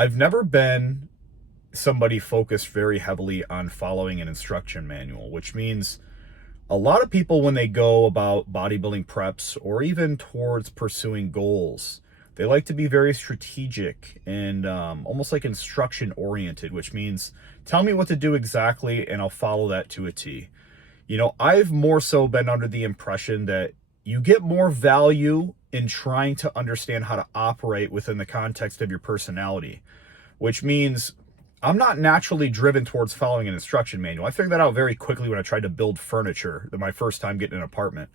I've never been somebody focused very heavily on following an instruction manual, which means a lot of people, when they go about bodybuilding preps or even towards pursuing goals, they like to be very strategic and almost like instruction oriented, which means tell me what to do exactly and I'll follow that to a T. You know, I've more so been under the impression that you get more value in trying to understand how to operate within the context of your personality, which means I'm not naturally driven towards following an instruction manual. I figured that out very quickly when I tried to build furniture my first time getting an apartment.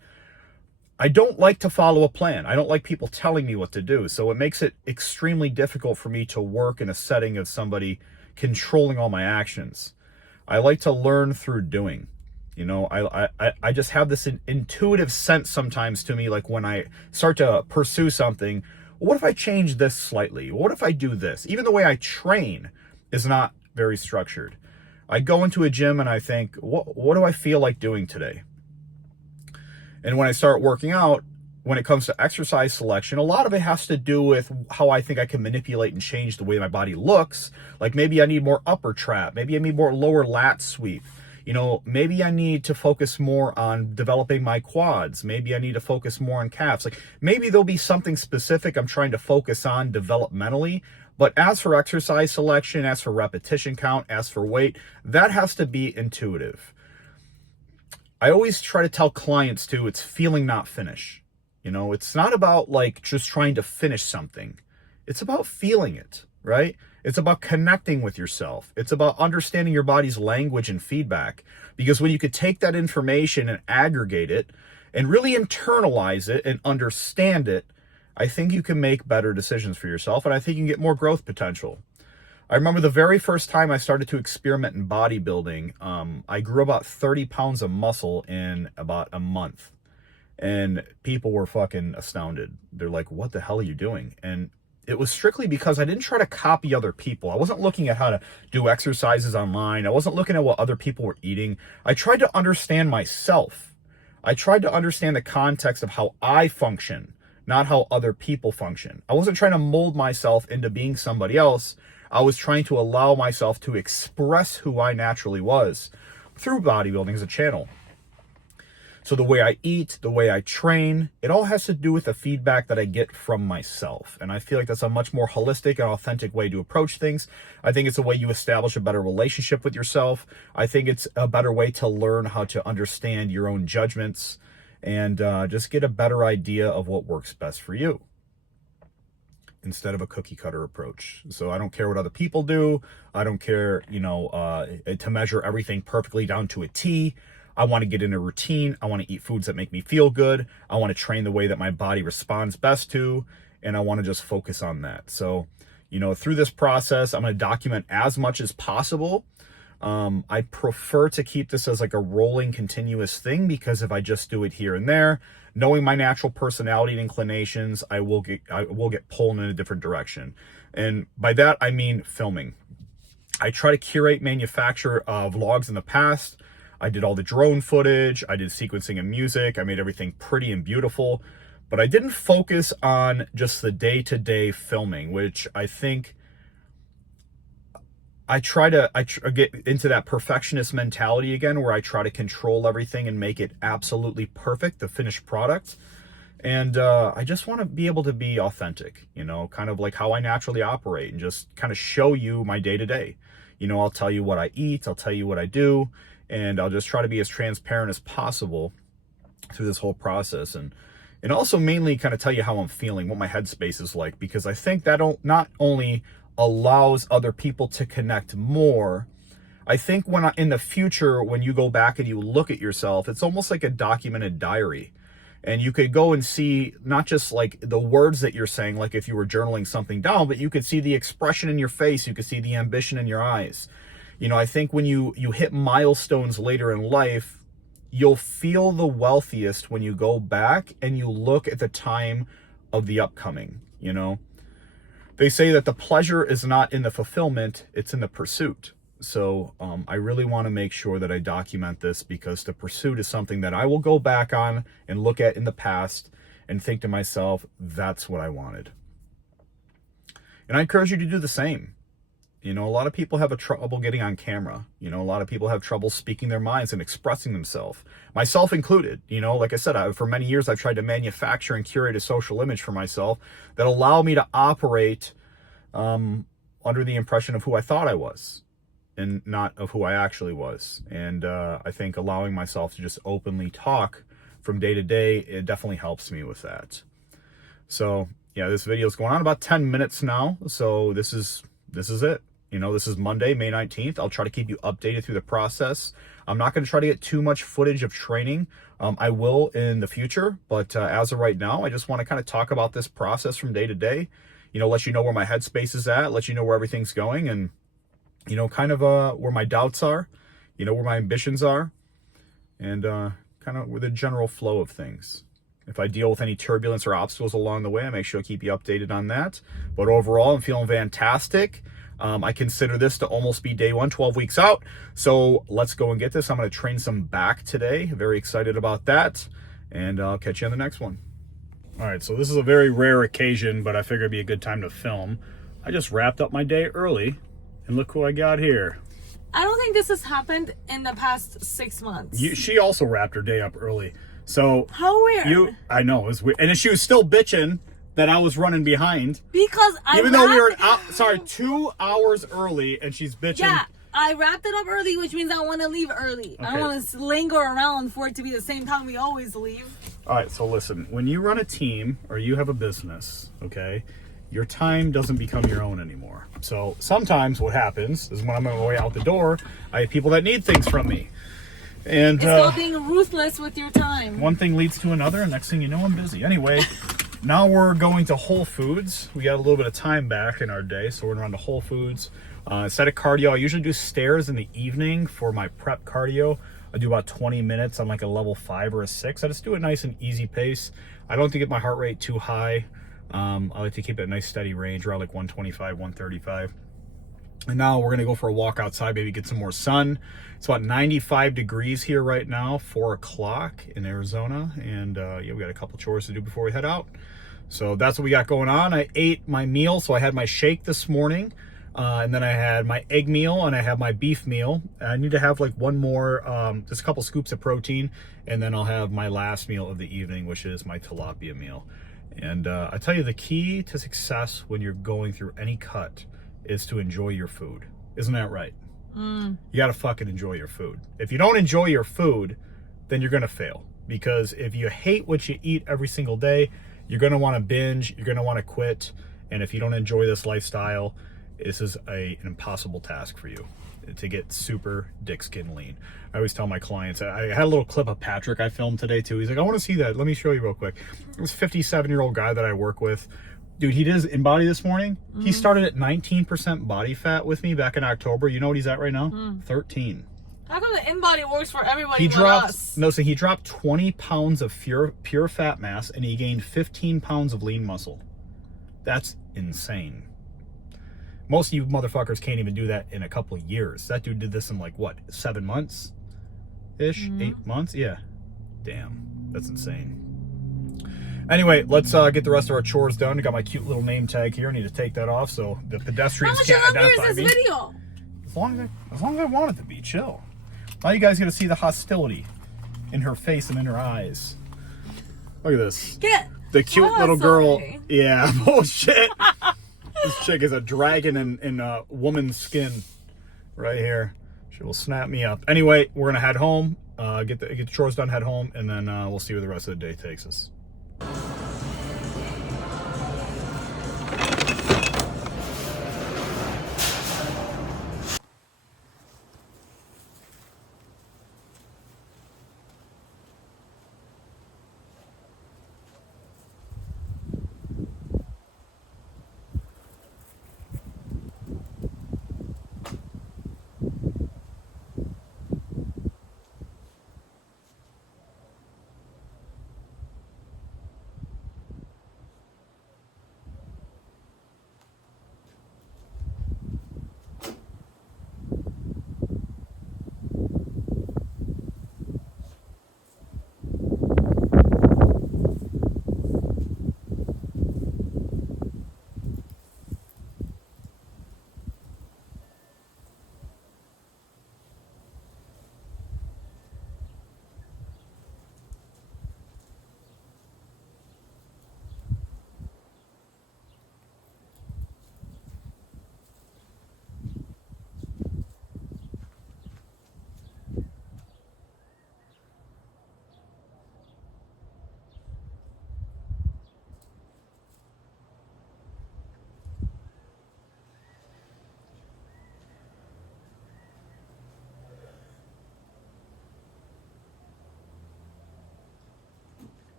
I don't like to follow a plan. I don't like people telling me what to do. So it makes it extremely difficult for me to work in a setting of somebody controlling all my actions. I like to learn through doing. You know, I just have this intuitive sense sometimes to me, like when I start to pursue something, what if I change this slightly? What if I do this? Even the way I train is not very structured. I go into a gym and I think, what do I feel like doing today? And when I start working out, when it comes to exercise selection, a lot of it has to do with how I think I can manipulate and change the way my body looks. Like maybe I need more upper trap. Maybe I need more lower lat sweep. You know, maybe I need to focus more on developing my quads. Maybe I need to focus more on calves. Like maybe there'll be something specific I'm trying to focus on developmentally. But as for exercise selection, as for repetition count, as for weight, that has to be intuitive. I always try to tell clients too, it's feeling, not finish. You know, it's not about like just trying to finish something. It's about feeling it, right? It's about connecting with yourself. It's about understanding your body's language and feedback. Because when you could take that information and aggregate it and really internalize it and understand it, I think you can make better decisions for yourself. And I think you can get more growth potential. I remember the very first time I started to experiment in bodybuilding, I grew about 30 pounds of muscle in about a month. And people were fucking astounded. They're like, what the hell are you doing? And it was strictly because I didn't try to copy other people. I wasn't looking at how to do exercises online. I wasn't looking at what other people were eating. I tried to understand myself. I tried to understand the context of how I function, not how other people function. I wasn't trying to mold myself into being somebody else. I was trying to allow myself to express who I naturally was through bodybuilding as a channel. So the way I eat, the way I train, it all has to do with the feedback that I get from myself. And I feel like that's a much more holistic and authentic way to approach things. I think it's a way you establish a better relationship with yourself. I think it's a better way to learn how to understand your own judgments and just get a better idea of what works best for you instead of a cookie cutter approach. So I don't care what other people do. I don't care, you know, to measure everything perfectly down to a T. I want to get in a routine. I want to eat foods that make me feel good. I want to train the way that my body responds best to, and I want to just focus on that. So, you know, through this process, I'm going to document as much as possible. I prefer to keep this as like a rolling, continuous thing, because if I just do it here and there, knowing my natural personality and inclinations, I will get pulled in a different direction. And by that, I mean filming. I try to curate, manufacture vlogs in the past. I did all the drone footage, I did sequencing and music, I made everything pretty and beautiful, but I didn't focus on just the day-to-day filming, which I think I get into that perfectionist mentality again, where I try to control everything and make it absolutely perfect, the finished product. And I just want to be able to be authentic, you know, kind of like how I naturally operate, and just kind of show you my day-to-day. You know, I'll tell you what I eat, I'll tell you what I do, and I'll just try to be as transparent as possible through this whole process. And also mainly kind of tell you how I'm feeling, what my headspace is like, because I think that not only allows other people to connect more, I think in the future, when you go back and you look at yourself, it's almost like a documented diary. And you could go and see not just like the words that you're saying, like if you were journaling something down, but you could see the expression in your face. You could see the ambition in your eyes. You know, I think when you hit milestones later in life, you'll feel the wealthiest when you go back and you look at the time of the upcoming, you know. They say that the pleasure is not in the fulfillment, it's in the pursuit. So I really want to make sure that I document this, because the pursuit is something that I will go back on and look at in the past and think to myself, that's what I wanted. And I encourage you to do the same. You know, a lot of people have trouble getting on camera. You know, a lot of people have trouble speaking their minds and expressing themselves, myself included. You know, like I said, for many years, I've tried to manufacture and curate a social image for myself that allow me to operate under the impression of who I thought I was and not of who I actually was. And I think allowing myself to just openly talk from day to day, it definitely helps me with that. So yeah, this video is going on about 10 minutes now. So this is it. You know, this is Monday, May 19th. I'll try to keep you updated through the process. I'm not going to try to get too much footage of training. I will in the future, but as of right now, I just want to kind of talk about this process from day to day. You know, let you know where my headspace is at, let you know where everything's going, and, you know, kind of where my doubts are, you know, where my ambitions are, and kind of with the general flow of things. If I deal with any turbulence or obstacles along the way, I make sure to keep you updated on that. But overall, I'm feeling fantastic. I consider this to almost be day one, 12 weeks out. So let's go and get this. I'm going to train some back today. Very excited about that. And I'll catch you on the next one. All right, so this is a very rare occasion, but I figured it'd be a good time to film. I just wrapped up my day early, and look who I got here. I don't think this has happened in the past 6 months. She also wrapped her day up early. So how weird. I know, it was weird. And she was still bitching that I was running behind. Because even though we were 2 hours early, and she's bitching. Yeah, I wrapped it up early, which means I want to leave early. Okay. I don't want to linger around for it to be the same time we always leave. All right, so listen, when you run a team or you have a business, okay, your time doesn't become your own anymore. So sometimes what happens is when I'm on my way out the door, I have people that need things from me. And it's called being ruthless with your time. One thing leads to another, and next thing you know, I'm busy. Anyway, now we're going to Whole Foods. We got a little bit of time back in our day, so we're going to run to Whole Foods. Instead of cardio, I usually do stairs in the evening for my prep cardio. I do about 20 minutes on like a level 5 or a 6. I just do it nice and easy pace. I don't like to get my heart rate too high. I like to keep it a nice steady range around like 125, 135. And now we're going to go for a walk outside, maybe get some more sun. It's about 95 degrees here right now, 4 o'clock in Arizona. And yeah, we got a couple chores to do before we head out. So that's what we got going on. I ate my meal. So I had my shake this morning. And then I had my egg meal and I have my beef meal. I need to have like one more, just a couple scoops of protein. And then I'll have my last meal of the evening, which is my tilapia meal. And I tell you, the key to success when you're going through any cut is to enjoy your food. Isn't that right? You got to fucking enjoy your food. If you don't enjoy your food, then you're going to fail. Because if you hate what you eat every single day, you're going to want to binge, you're going to want to quit. And if you don't enjoy this lifestyle, this is an impossible task for you to get super dick skin lean. I always tell my clients, I had a little clip of Patrick I filmed today too. He's like, I want to see that. Let me show you real quick. This 57-year-old guy that I work with, dude, he did his InBody this morning. He started at 19% body fat with me back in October. You know what he's at right now? 13. How come the InBody works for everybody but us? No, so he dropped 20 pounds of pure fat mass and he gained 15 pounds of lean muscle. That's insane. Most of you motherfuckers can't even do that in a couple of years. That dude did this in like, what, 7 months? Ish? 8 months? Yeah. Damn. That's insane. Anyway, let's get the rest of our chores done. I got my cute little name tag here. I need to take that off so the pedestrians can't identify me. How much longer is this video? As long as I want it to be. Chill. Now you guys get to see the hostility in her face and in her eyes. Look at this. The cute little girl. Yeah, bullshit. This chick is a dragon in a woman's skin right here. She will snap me up. Anyway, we're going to head home, get the chores done, head home, and then we'll see where the rest of the day takes us.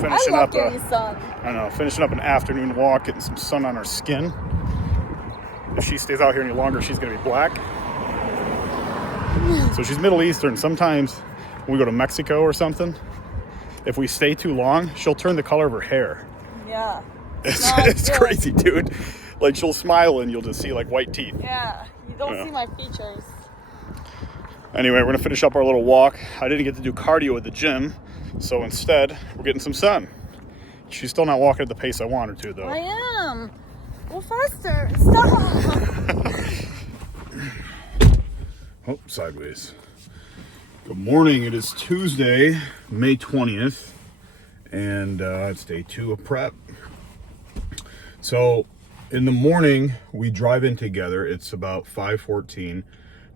finishing I love up getting sun. I know, finishing up an afternoon walk, getting some sun on her skin. If she stays out here any longer, she's gonna be black. So she's Middle Eastern. Sometimes when we go to Mexico or something, if we stay too long, she'll turn the color of her hair. Yeah. It's crazy, dude. Like, she'll smile and you'll just see like white teeth. Yeah, you don't see my features. Anyway, we're gonna finish up our little walk. I didn't get to do cardio at the gym, so instead we're getting some sun. She's still not walking at the pace I want her to, though. I am. Go faster. Stop. Oh, sideways. Good morning. It is Tuesday, May 20th, and it's day 2 of prep. So in the morning, we drive in together. It's about 5:14,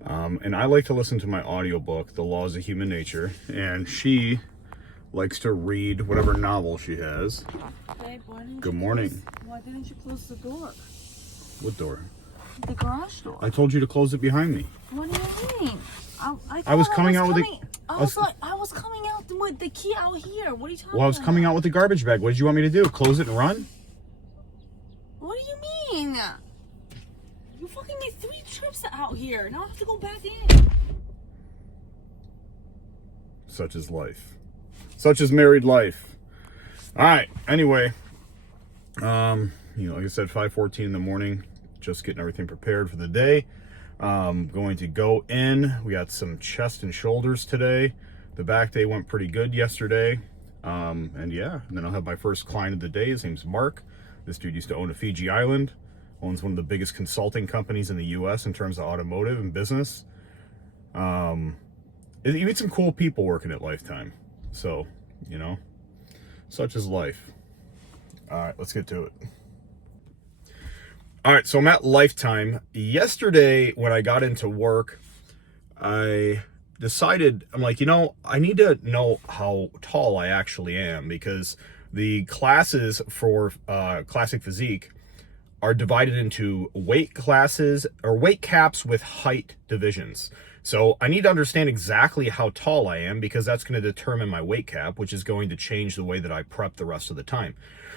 and I like to listen to my audiobook, The Laws of Human Nature, and she likes to read whatever novel she has. Babe, Good morning. Why didn't you close the door? What door? The garage door. I told you to close it behind me. What do you mean? I was coming out with the... I was coming out with the key out here. What are you talking about? Well, I was coming out with the garbage bag. What did you want me to do? Close it and run? What do you mean? You fucking made 3 trips out here. Now I have to go back in. Such is life. Such is married life. All right. Anyway, like I said, 5:14 in the morning. Just getting everything prepared for the day. Going to go in. We got some chest and shoulders today. The back day went pretty good yesterday. And then I'll have my first client of the day. His name's Mark. This dude used to own a Fiji island. Owns one of the biggest consulting companies in the U.S. in terms of automotive and business. You meet some cool people working at Lifetime. So, such is life. All right, let's get to it. All right, so I'm at Lifetime. Yesterday, when I got into work, I decided, I'm like, I need to know how tall I actually am, because the classes for Classic Physique are divided into weight classes or weight caps with height divisions. So I need to understand exactly how tall I am, because that's going to determine my weight cap, which is going to change the way that I prep the rest of the time.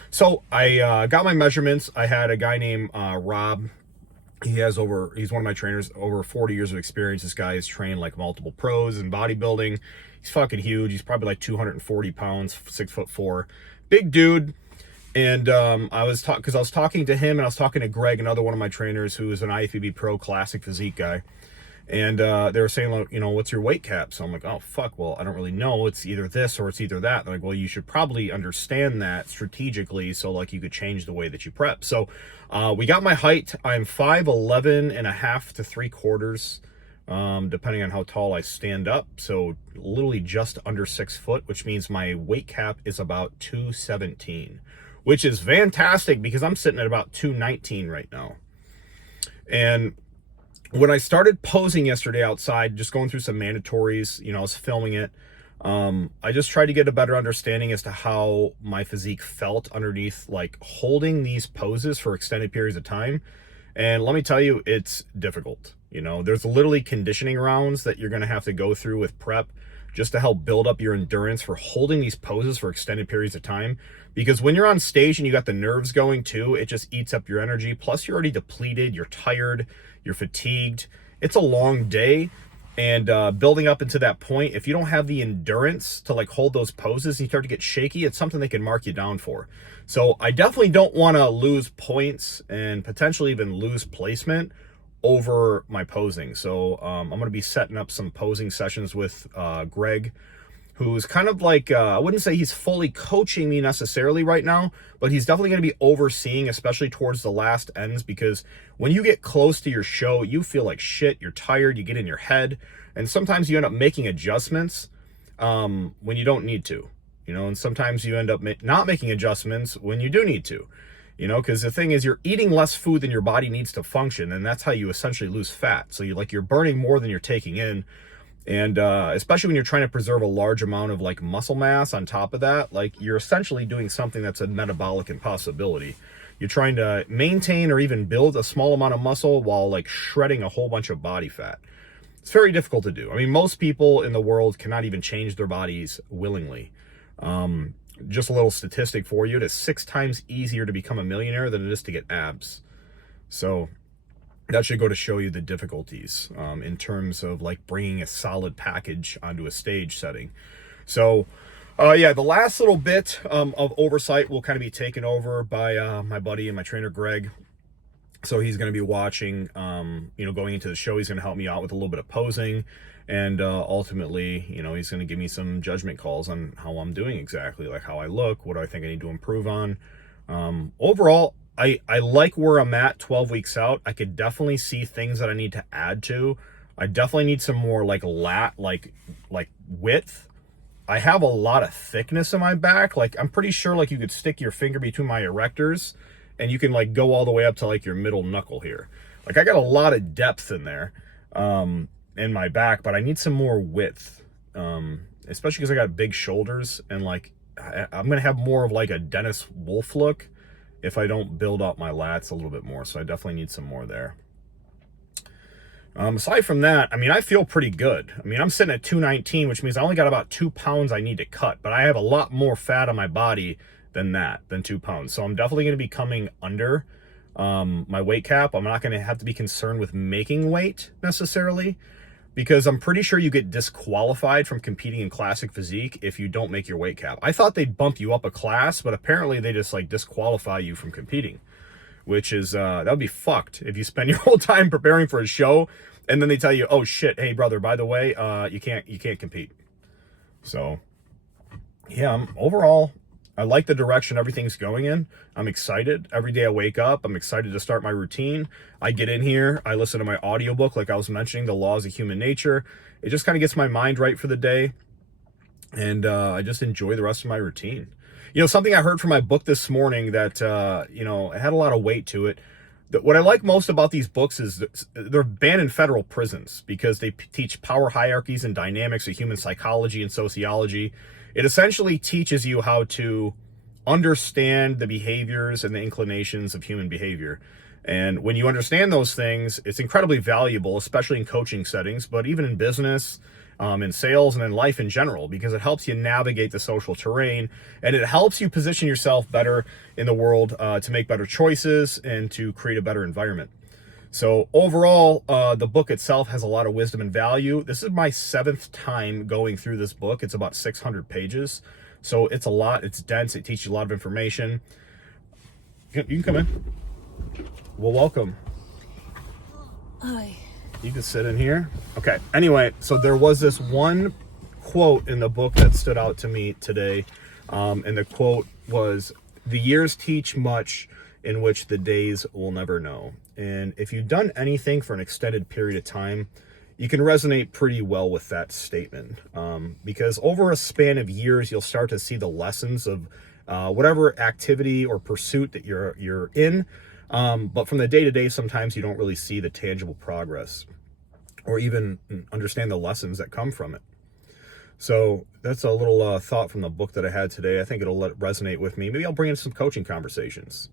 So I got my measurements. I had a guy named Rob. He's one of my trainers, over 40 years of experience. This guy has trained like multiple pros in bodybuilding. He's fucking huge. He's probably like 240 pounds, 6'4", big dude. And I was talking to him, and I was talking to Greg, another one of my trainers who is an IFBB Pro Classic Physique guy. And they were saying, like, what's your weight cap? So I'm like, oh, fuck, well, I don't really know. It's either this or it's either that. They're like, well, you should probably understand that strategically, so, like, you could change the way that you prep. So we got my height. I'm 5'11 and a half to 3/4, depending on how tall I stand up. So literally just under 6 foot, which means my weight cap is about 217, which is fantastic, because I'm sitting at about 219 right now. And when I started posing yesterday outside, just going through some mandatories, I was filming it. I just tried to get a better understanding as to how my physique felt underneath, like, holding these poses for extended periods of time. And let me tell you, it's difficult. There's literally conditioning rounds that you're going to have to go through with prep just to help build up your endurance for holding these poses for extended periods of time. Because when you're on stage and you got the nerves going too, it just eats up your energy. Plus, you're already depleted, you're tired, you're fatigued. It's a long day. And building up into that point, if you don't have the endurance to, like, hold those poses and you start to get shaky, it's something they can mark you down for. So I definitely don't want to lose points and potentially even lose placement over my posing. So I'm going to be setting up some posing sessions with Greg, who's kind of like, I wouldn't say he's fully coaching me necessarily right now, but he's definitely going to be overseeing, especially towards the last ends, because when you get close to your show, you feel like shit, you're tired, you get in your head, and sometimes you end up making adjustments when you don't need to, and sometimes you end up not making adjustments when you do need to, because the thing is, you're eating less food than your body needs to function, and that's how you essentially lose fat. So you're burning more than you're taking in. And especially when you're trying to preserve a large amount of, like, muscle mass on top of that, like, you're essentially doing something that's a metabolic impossibility. You're trying to maintain or even build a small amount of muscle while, like, shredding a whole bunch of body fat. It's very difficult to do. I mean, most people in the world cannot even change their bodies willingly. just a little statistic for you, it is 6 times easier to become a millionaire than it is to get abs. So that should go to show you the difficulties in terms of like bringing a solid package onto a stage setting. So yeah, the last little bit of oversight will kind of be taken over by my buddy and my trainer, Greg. So he's going to be watching, going into the show. He's going to help me out with a little bit of posing. And ultimately, he's going to give me some judgment calls on how I'm doing exactly, like how I look, what do I think I need to improve on. Overall, I like where I'm at 12 weeks out. I could definitely see things that I need to add to. I definitely need some more like width. I have a lot of thickness in my back. Like, I'm pretty sure like you could stick your finger between my erectors and you can like go all the way up to like your middle knuckle here. Like, I got a lot of depth in there in my back, but I need some more width, especially because I got big shoulders, and like I'm gonna have more of like a Dennis Wolf look if I don't build up my lats a little bit more. So I definitely need some more there. Aside from that, I mean, I feel pretty good. I mean, I'm sitting at 219, which means I only got about 2 pounds I need to cut, but I have a lot more fat on my body than 2 pounds. So I'm definitely going to be coming under my weight cap. I'm not going to have to be concerned with making weight necessarily, because I'm pretty sure you get disqualified from competing in classic physique if you don't make your weight cap. I thought they'd bump you up a class, but apparently they just like disqualify you from competing, which is, that would be fucked if you spend your whole time preparing for a show and then they tell you, oh shit, hey brother, by the way, you can't compete. So yeah, overall, I like the direction everything's going in. I'm excited. Every day I wake up, I'm excited to start my routine. I get in here, I listen to my audiobook, like I was mentioning, The Laws of Human Nature. It just kind of gets my mind right for the day. And I just enjoy the rest of my routine. Something I heard from my book this morning that, it had a lot of weight to it. What I like most about these books is they're banned in federal prisons because they teach power hierarchies and dynamics of human psychology and sociology. It essentially teaches you how to understand the behaviors and the inclinations of human behavior. And when you understand those things, it's incredibly valuable, especially in coaching settings, but even in business, in sales, and in life in general, because it helps you navigate the social terrain, and it helps you position yourself better in the world to make better choices and to create a better environment. So overall, the book itself has a lot of wisdom and value. This is my 7th time going through this book. It's about 600 pages. So it's a lot. It's dense. It teaches you a lot of information. You can come in. Well, welcome. Hi. You can sit in here. Okay. Anyway, so there was this one quote in the book that stood out to me today. And the quote was, "The years teach much in which the days will never know." And if you've done anything for an extended period of time, you can resonate pretty well with that statement. Because over a span of years, you'll start to see the lessons of whatever activity or pursuit that you're in. But from the day-to-day, sometimes you don't really see the tangible progress or even understand the lessons that come from it. So that's a little thought from the book that I had today. I think it'll resonate with me. Maybe I'll bring in some coaching conversations.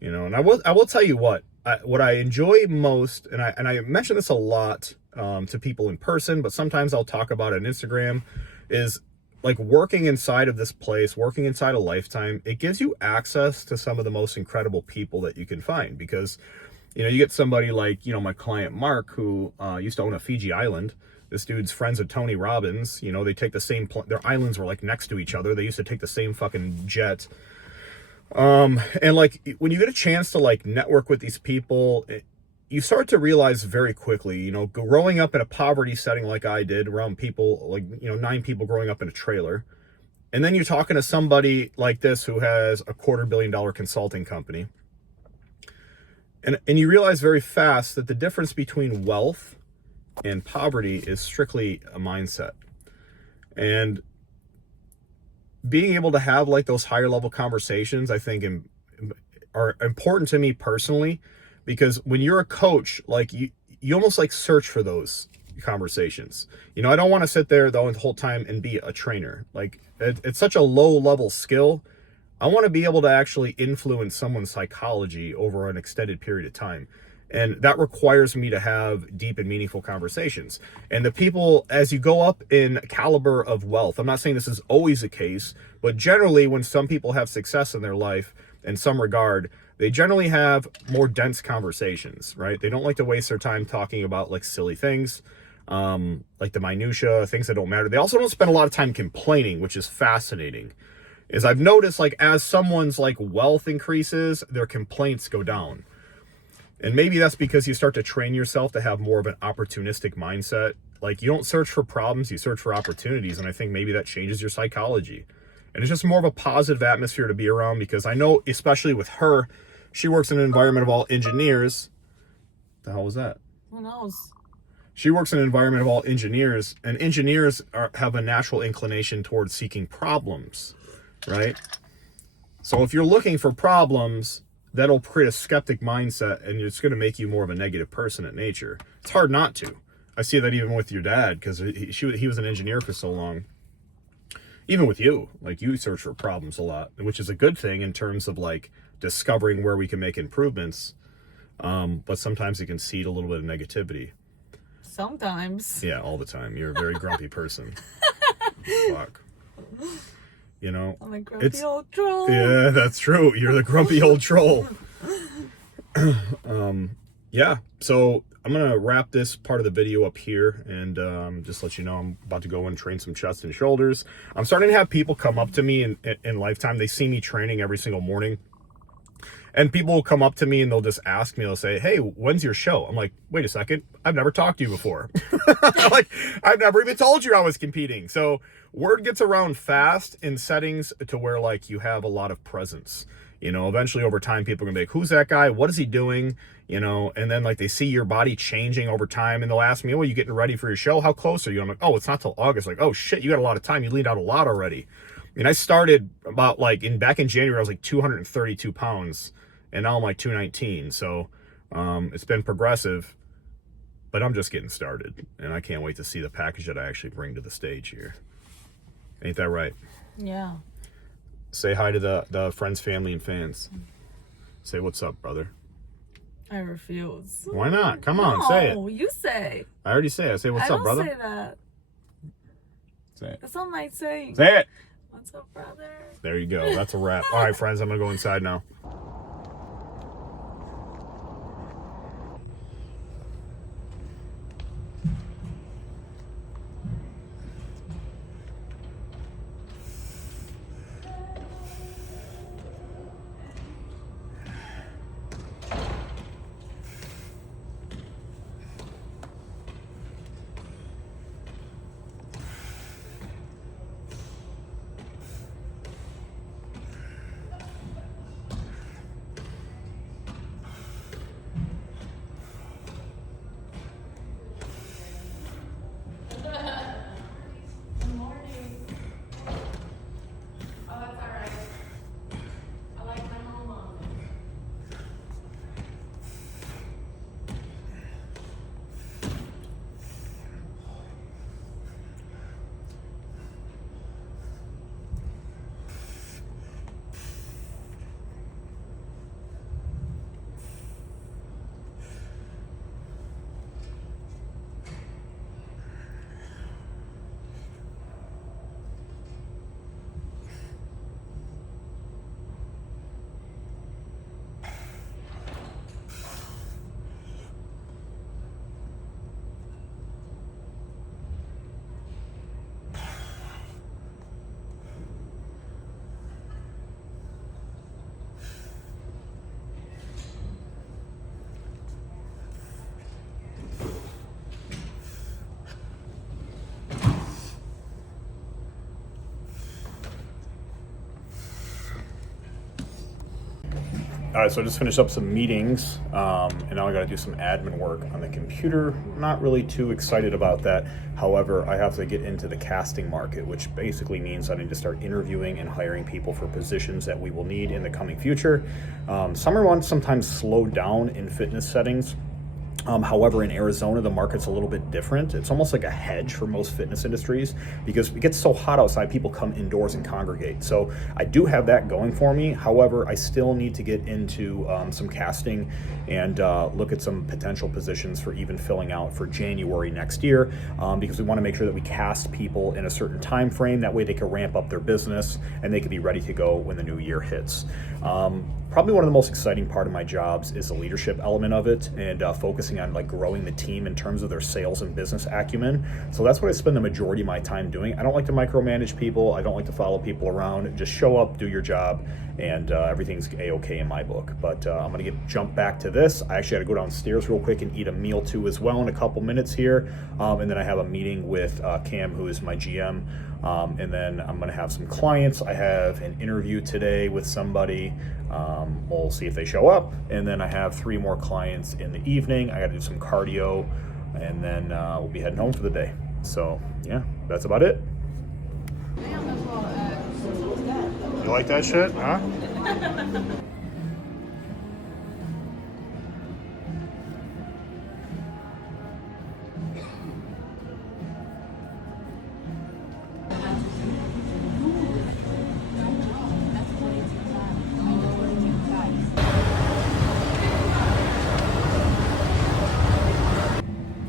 And I will tell you what I enjoy most, and I mention this a lot to people in person, but sometimes I'll talk about it on Instagram, is like working inside of this place, working inside a Lifetime. It gives you access to some of the most incredible people that you can find, because you get somebody like my client Mark, who used to own a Fiji island. This dude's friends with Tony Robbins. They take the same their islands were like next to each other. They used to take the same fucking jet. And like when you get a chance to like network with these people, you start to realize very quickly, growing up in a poverty setting like I did, around people like 9 people growing up in a trailer, and then you're talking to somebody like this who has a $250 million consulting company, and you realize very fast that the difference between wealth and poverty is strictly a mindset. And being able to have like those higher level conversations, I think are important to me personally, because when you're a coach, like you almost like search for those conversations. I don't want to sit there the whole time and be a trainer. Like it's such a low level skill. I want to be able to actually influence someone's psychology over an extended period of time. And that requires me to have deep and meaningful conversations. And the people, as you go up in caliber of wealth, I'm not saying this is always the case, but generally when some people have success in their life in some regard, they generally have more dense conversations, right? They don't like to waste their time talking about like silly things, like the minutia, things that don't matter. They also don't spend a lot of time complaining, which is fascinating. Is I've noticed, like, as someone's like wealth increases, their complaints go down. And maybe that's because you start to train yourself to have more of an opportunistic mindset. Like, you don't search for problems, you search for opportunities. And I think maybe that changes your psychology. And it's just more of a positive atmosphere to be around, because I know, especially with her, she works in an environment of all engineers. The hell was that? Who knows? She works in an environment of all engineers, and engineers have a natural inclination towards seeking problems, right? So if you're looking for problems, that'll create a skeptic mindset, and it's going to make you more of a negative person at nature. It's hard not to. I see that even with your dad, because he was an engineer for so long. Even with you, like, you search for problems a lot, which is a good thing in terms of like discovering where we can make improvements. But sometimes it can seed a little bit of negativity. Sometimes. Yeah, all the time. You're a very grumpy person. Fuck. You know, I'm a grumpy old troll. Yeah, that's true. You're the grumpy old troll. Yeah, so I'm going to wrap this part of the video up here and just let you know I'm about to go and train some chest and shoulders. I'm starting to have people come up to me in Lifetime. They see me training every single morning. And people will come up to me and they'll just ask me, they'll say, hey, when's your show? I'm like, wait a second, I've never talked to you before. Like, I've never even told you I was competing. So word gets around fast in settings to where like you have a lot of presence. You know, eventually over time, people are gonna be like, who's that guy? What is he doing? You know, and then like they see your body changing over time and they'll ask me, oh, are you getting ready for your show? How close are you? I'm like, oh, it's not till August. Like, oh shit, you got a lot of time. You leaned out a lot already. And I started about like back in January, I was like 232 pounds. And now I'm like 219. So it's been progressive, but I'm just getting started. And I can't wait to see the package that I actually bring to the stage here. Ain't that right? Yeah. Say hi to the friends, family, and fans. Say what's up, brother. I refuse. Why not? Come on, say it. No, you say. I already say it. I say what's up, brother. I don't say that. Say it. That's not my saying. Say it. What's up, brother? There you go. That's a wrap. All right, friends, I'm going to go inside now. All right, so I just finished up some meetings, and now I got to do some admin work on the computer. Not really too excited about that. However, I have to get into the casting market, which basically means I need to start interviewing and hiring people for positions that we will need in the coming future. Summer months sometimes slow down in fitness settings. However, in Arizona, the market's a little bit different. It's almost like a hedge for most fitness industries because it gets so hot outside, people come indoors and congregate. So I do have that going for me. However, I still need to get into some casting and look at some potential positions for even filling out for January next year because we want to make sure that we cast people in a certain time frame. That way they can ramp up their business and they can be ready to go when the new year hits. Probably one of the most exciting part of my jobs is the leadership element of it and focusing on like growing the team in terms of their sales and business acumen. So that's what I spend the majority of my time doing. I don't like to micromanage people. I don't like to follow people around. Just show up, do your job, and everything's a-okay in my book. But I'm gonna jump back to this. I actually had to go downstairs real quick and eat a meal too as well in a couple minutes here. And then I have a meeting with Cam, who is my GM. And then I'm going to have some clients. I have an interview today with somebody. We'll see if they show up. And then I have 3 more clients in the evening. I got to do some cardio, and then we'll be heading home for the day. So, yeah, that's about it. You like that shit, huh?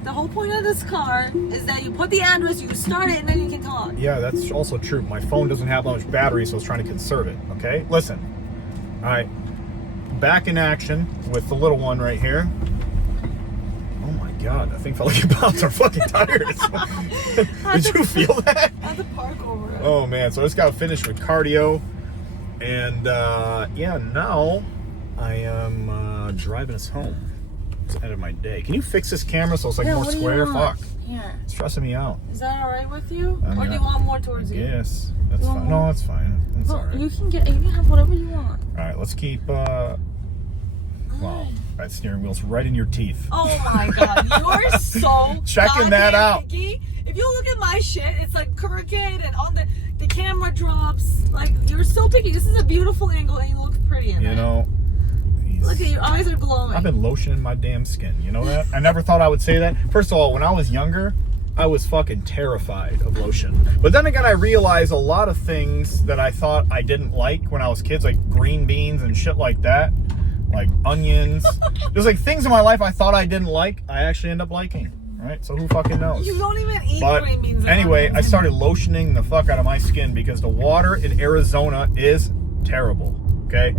The whole point of this car is that you put the address, you start it, and then you can talk. Yeah, that's also true. My phone doesn't have that much battery, so I was trying to conserve it, okay? Listen, all right, back in action with the little one right here. Oh my God, that thing felt like it bounced our fucking tires. Did you feel that? I had to park over it. Oh man, so I just got finished with cardio, and yeah, now I am driving us home. It's the end of my day. Can you fix this camera so it's like more square? Fuck. Here. It's stressing me out. Is that all right with you? I mean, or do you want more towards you? Yes. That's fine. No, that's fine. That's all right. You can have whatever you want. All right, let's keep, wow. That steering wheel's right in your teeth. Oh my God, you're so checking that out. Picky. If you look at my shit, it's like crooked and on the camera drops. Like, you're so picky. This is a beautiful angle and you look pretty in it. You know, look at your eyes are glowing. I've been lotioning my damn skin. You know that? I never thought I would say that. First of all, when I was younger, I was fucking terrified of lotion. But then again, I realized a lot of things that I thought I didn't like when I was kids, like green beans and shit like that, like onions. There's like things in my life I thought I didn't like, I actually end up liking. Right? So who fucking knows? You don't even eat but green beans. Anyway, I started lotioning the fuck out of my skin because the water in Arizona is terrible. Okay?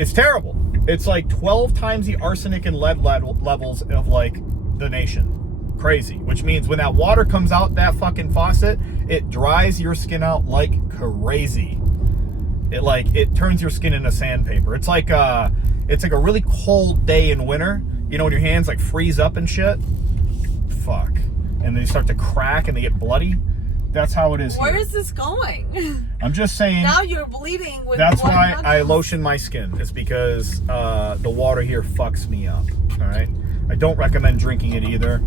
It's terrible. It's like 12 times the arsenic and lead levels of like the nation. Crazy. Which means when that water comes out that fucking faucet, it dries your skin out like crazy. It turns your skin into sandpaper. It's like a really cold day in winter. You know, when your hands like freeze up and shit. Fuck. And they start to crack and they get bloody. That's how it is here. Where is this going? I'm just saying. Now you're bleeding with that's why I lotion my skin. It's because the water here fucks me up. All right. I don't recommend drinking it either.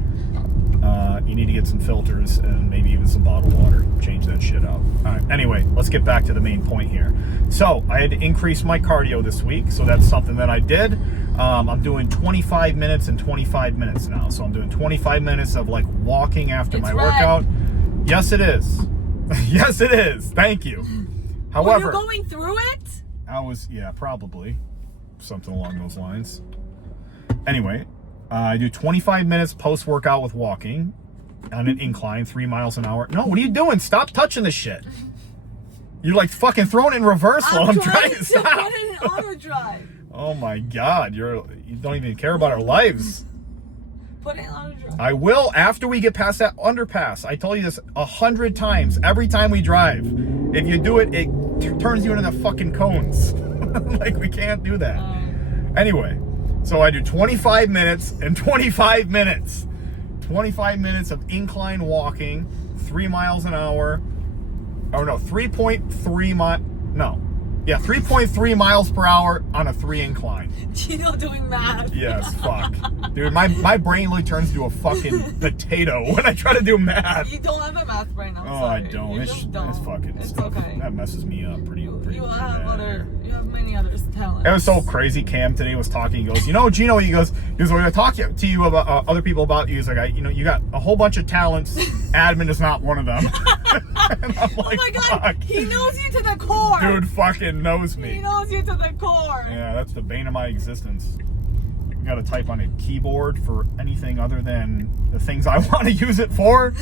You need to get some filters and maybe even some bottled water. Change that shit out. All right. Anyway, let's get back to the main point here. So I had to increase my cardio this week. So that's something that I did. I'm doing 25 minutes and 25 minutes now. So I'm doing 25 minutes of like walking after my workout. Yes, it is. Yes, it is. Thank you. However, were you going through it? I was, yeah, probably something along those lines. Anyway, I do 25 minutes post-workout with walking on an incline, 3 miles an hour. No, what are you doing? Stop touching the shit. You're like fucking throwing it in reverse while I'm trying to stop. Put it in auto drive. Oh my God, you don't even care about our lives. Put it in auto drive. I will after we get past that underpass. I told you this 100 times every time we drive. If you do it, it turns you into the fucking cones. Like, we can't do that. Anyway, so I do 25 minutes and 25 minutes. 25 minutes of incline walking, 3 miles an hour. Oh no, 3.3 miles per hour on a 3 incline. Gino doing math. Yes, fuck. Dude, my brain literally turns into a fucking potato when I try to do math. You don't have a math brain, I'm Oh, sorry. I don't. It's don't. fucking It's stuff. okay. That messes me up pretty pretty You bad you have many other talents. It was so crazy. Cam today was talking. He goes, you know, Gino, he goes, when I talk to you about other people about you, he's like, you know, you got a whole bunch of talents. Admin is not one of them. And I'm like, oh my God, fuck. he knows you to the core. Dude fucking knows me. He knows you to the core. Yeah, that's the bane of my existence. You gotta type on a keyboard for anything other than the things I want to use it for.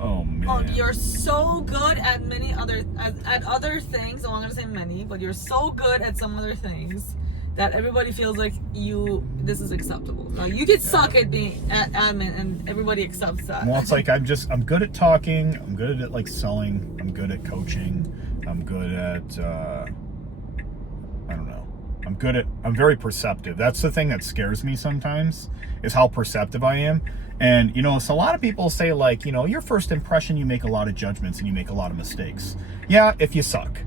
Oh man. Oh, you're so good at many other at other things. I'm not gonna say many, but you're so good at some other things that everybody feels like this is acceptable. Like, you could suck at being at admin, and everybody accepts that. Well, it's like I'm good at talking. I'm good at like selling. I'm good at coaching. I'm good at I don't know. I'm very perceptive. That's the thing that scares me sometimes, is how perceptive I am. And, you know, so a lot of people say, like, you know, your first impression, you make a lot of judgments and you make a lot of mistakes. Yeah, if you suck.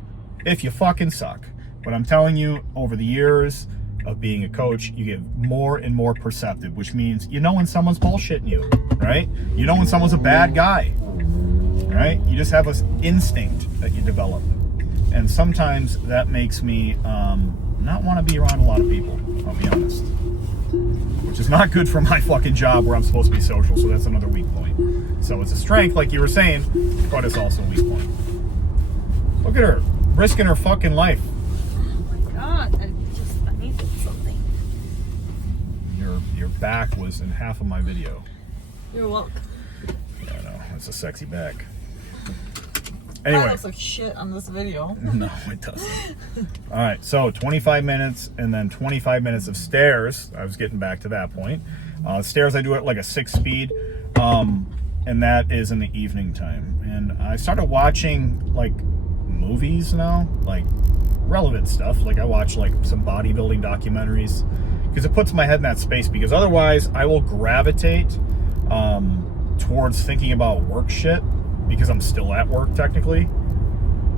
If you fucking suck. But I'm telling you, over the years of being a coach, you get more and more perceptive, which means you know when someone's bullshitting you, right? You know when someone's a bad guy, right? You just have this instinct that you develop. And sometimes that makes me not want to be around a lot of people, I'll be honest. Which is not good for my fucking job where I'm supposed to be social, so that's another weak point. So it's a strength, like you were saying, but it's also a weak point. Look at her, risking her fucking life. Oh my God, I needed something. Your back was in half of my video. You're welcome. Yeah, I know, it's a sexy back. Anyway. That looks like shit on this video. No, it doesn't. All right, so 25 minutes and then 25 minutes of stairs. I was getting back to that point. Stairs, I do it like a 6-speed, and that is in the evening time. And I started watching like movies now, like relevant stuff. Like I watch like some bodybuilding documentaries because it puts my head in that space. Because otherwise, I will gravitate towards thinking about work shit. Because I'm still at work technically,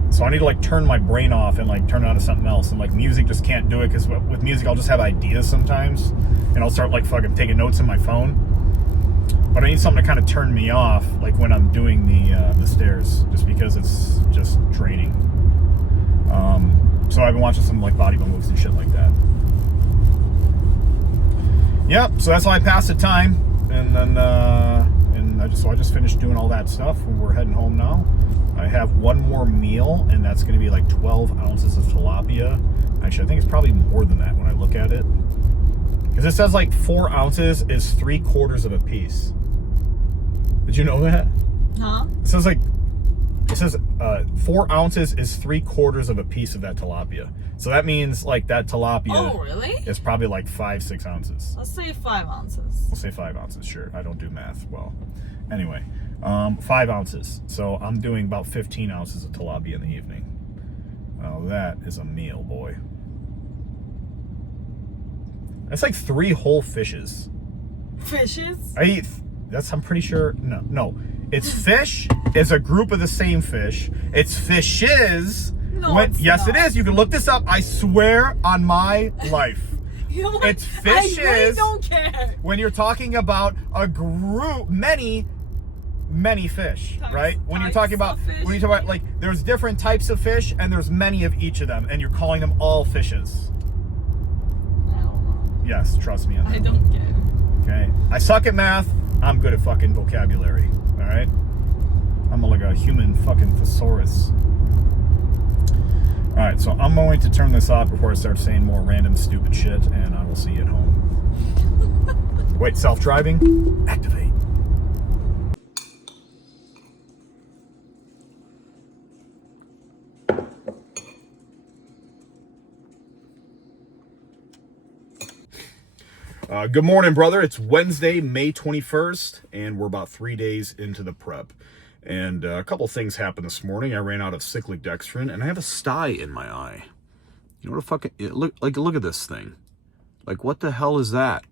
so I need to like turn my brain off and like turn it on to something else. And like music just can't do it, because with music I'll just have ideas sometimes, and I'll start like fucking taking notes in my phone. But I need something to kind of turn me off, like when I'm doing the stairs, just because it's just draining. So I've been watching some like bodybuilding movies and shit like that. Yep. So that's how I pass the time, and then. I just finished doing all that stuff, and we're heading home now. I have one more meal, and that's going to be like 12 ounces of tilapia. Actually, I think it's probably more than that when I look at it, because it says like 4 ounces is 3/4 of a piece. Did you know that? Huh? It says 4 ounces is 3/4 of a piece of that tilapia. So that means like that tilapia really? is probably like 5-6 ounces. Let's say 5 ounces. We'll say 5 ounces, sure. I don't do math well. Anyway, 5 ounces. So I'm doing about 15 ounces of tilapia in the evening. Now that is a meal, boy. That's like 3 whole fishes. Fishes? I eat, I'm pretty sure, no. It's fish, it's a group of the same fish. It's fishes. No, it's yes, not. it is. You can look this up. I swear on my life. You know what? It's fishes. I really don't care. When you're talking about a group, many fish, right? When you're talking about like, there's different types of fish, and there's many of each of them, and you're calling them all fishes. I don't know. Yes, trust me on that. I don't get it. Okay, I suck at math. I'm good at fucking vocabulary. All right, I'm like a human fucking thesaurus. All right, so I'm going to turn this off before I start saying more random stupid shit, and I will see you at home. Wait, self-driving? Activate. Good morning, brother. It's Wednesday, May 21st, and we're about 3 days into the prep. And a couple things happened this morning. I ran out of cyclic dextrin, and I have a sty in my eye. You know what the fuck? Look at this thing. Like, what the hell is that?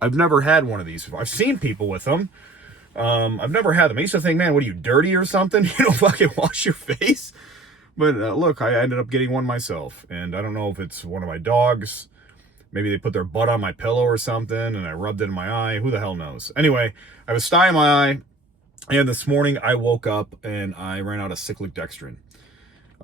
I've never had one of these before. I've seen people with them. I've never had them. I used to think, man, what are you, dirty or something? You don't fucking wash your face? But look, I ended up getting one myself, and I don't know if it's one of my dogs. Maybe they put their butt on my pillow or something, and I rubbed it in my eye. Who the hell knows? Anyway, I have a sty in my eye, and this morning I woke up and I ran out of cyclic dextrin.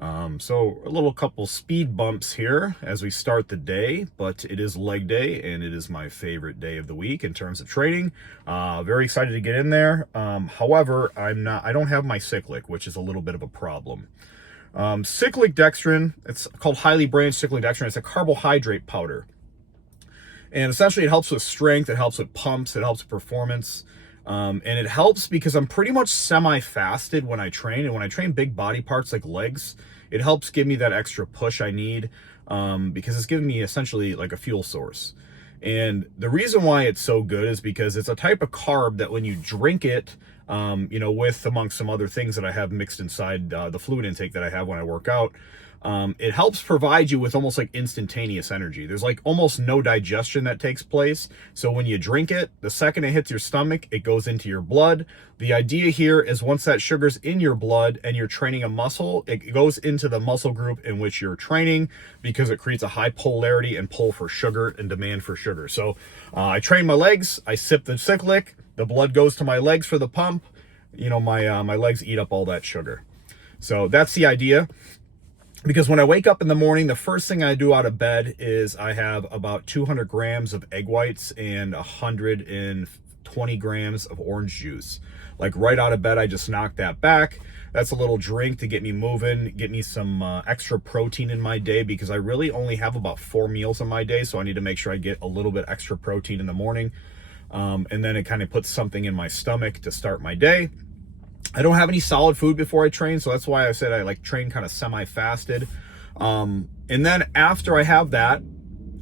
So a little couple speed bumps here as we start the day, but it is leg day and it is my favorite day of the week in terms of training. Very excited to get in there. However, I don't have my cyclic, which is a little bit of a problem. Cyclic dextrin, it's called highly branched cyclic dextrin. It's a carbohydrate powder. And essentially it helps with strength, it helps with pumps, it helps with performance. And it helps because I'm pretty much semi-fasted when I train. And when I train big body parts like legs, it helps give me that extra push I need because it's giving me essentially like a fuel source. And the reason why it's so good is because it's a type of carb that when you drink it, with amongst some other things that I have mixed inside the fluid intake that I have when I work out, it helps provide you with almost like instantaneous energy. There's like almost no digestion that takes place. So when you drink it, the second it hits your stomach, it goes into your blood. The idea here is once that sugar's in your blood and you're training a muscle, it goes into the muscle group in which you're training because it creates a high polarity and pull for sugar and demand for sugar. So I train my legs, I sip the cyclic, the blood goes to my legs for the pump. My legs eat up all that sugar. So that's the idea. Because when I wake up in the morning, the first thing I do out of bed is I have about 200 grams of egg whites and 120 grams of orange juice. Like right out of bed, I just knock that back. That's a little drink to get me moving, get me some extra protein in my day because I really only have about 4 meals in my day. So I need to make sure I get a little bit extra protein in the morning. And then it kind of puts something in my stomach to start my day. I don't have any solid food before I train, so that's why I said I like train kind of semi-fasted. And then after I have that,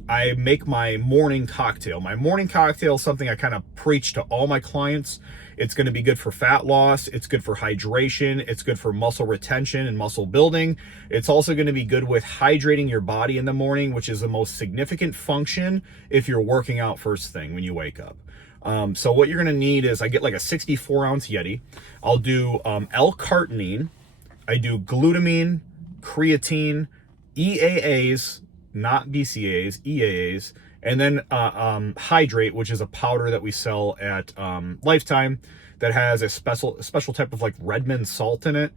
I make my morning cocktail. My morning cocktail is something I kind of preach to all my clients. It's going to be good for fat loss. It's good for hydration. It's good for muscle retention and muscle building. It's also going to be good with hydrating your body in the morning, which is the most significant function if you're working out first thing when you wake up. So what you're going to need is I get like a 64-ounce Yeti. I'll do L-carnitine. I do glutamine, creatine, EAAs, not BCAAs, EAAs, and then hydrate, which is a powder that we sell at Lifetime that has a special type of like Redmond salt in it.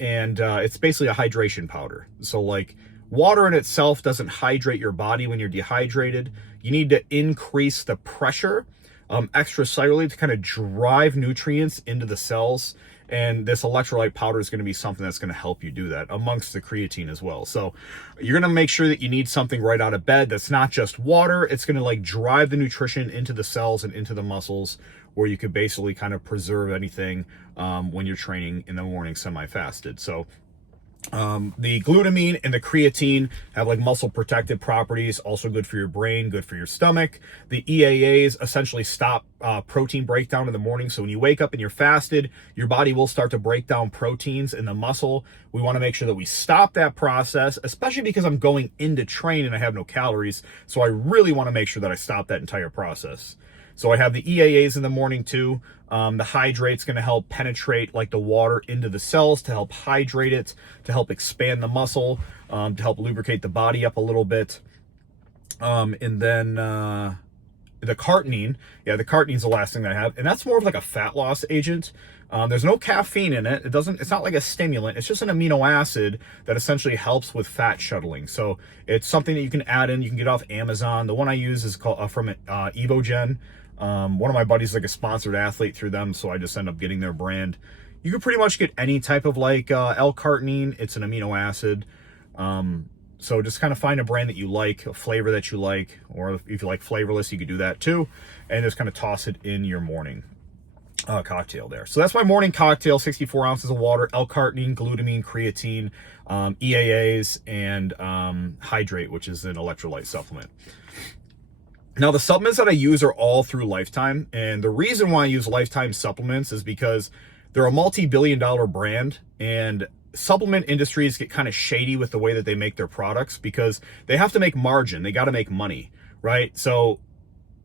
It's basically a hydration powder. So like water in itself doesn't hydrate your body when you're dehydrated. You need to increase the pressure extracellularly to kind of drive nutrients into the cells. And this electrolyte powder is going to be something that's going to help you do that amongst the creatine as well. So you're going to make sure that you need something right out of bed that's not just water. It's going to like drive the nutrition into the cells and into the muscles where you could basically kind of preserve anything when you're training in the morning semi-fasted. So the glutamine and the creatine have like muscle protective properties, also good for your brain, good for your stomach. The EAAs essentially stop protein breakdown in the morning. So when you wake up and you're fasted, your body will start to break down proteins in the muscle. We want to make sure that we stop that process, especially because I'm going into train and I have no calories. So I really want to make sure that I stop that entire process. So I have the EAAs in the morning too. The hydrate's going to help penetrate like the water into the cells to help hydrate it, to help expand the muscle, to help lubricate the body up a little bit. And then the carnitine, the carnitine's the last thing that I have, and that's more of like a fat loss agent. There's no caffeine in it. It's not like a stimulant. It's just an amino acid that essentially helps with fat shuttling. So it's something that you can add in. You can get off Amazon. The one I use is called from Evogen. One of my buddies is like a sponsored athlete through them, so I just end up getting their brand. You can pretty much get any type of like L-carnitine. It's an amino acid. So just kind of find a brand that you like, a flavor that you like, or if you like flavorless, you could do that too, and just kind of toss it in your morning cocktail there. So that's my morning cocktail: 64 ounces of water, L-carnitine, glutamine, creatine, EAAs, and hydrate, which is an electrolyte supplement. Now, the supplements that I use are all through Lifetime, and the reason why I use Lifetime supplements is because they're a multi-billion-dollar brand, and supplement industries get kind of shady with the way that they make their products because they have to make margin. They got to make money, right? So,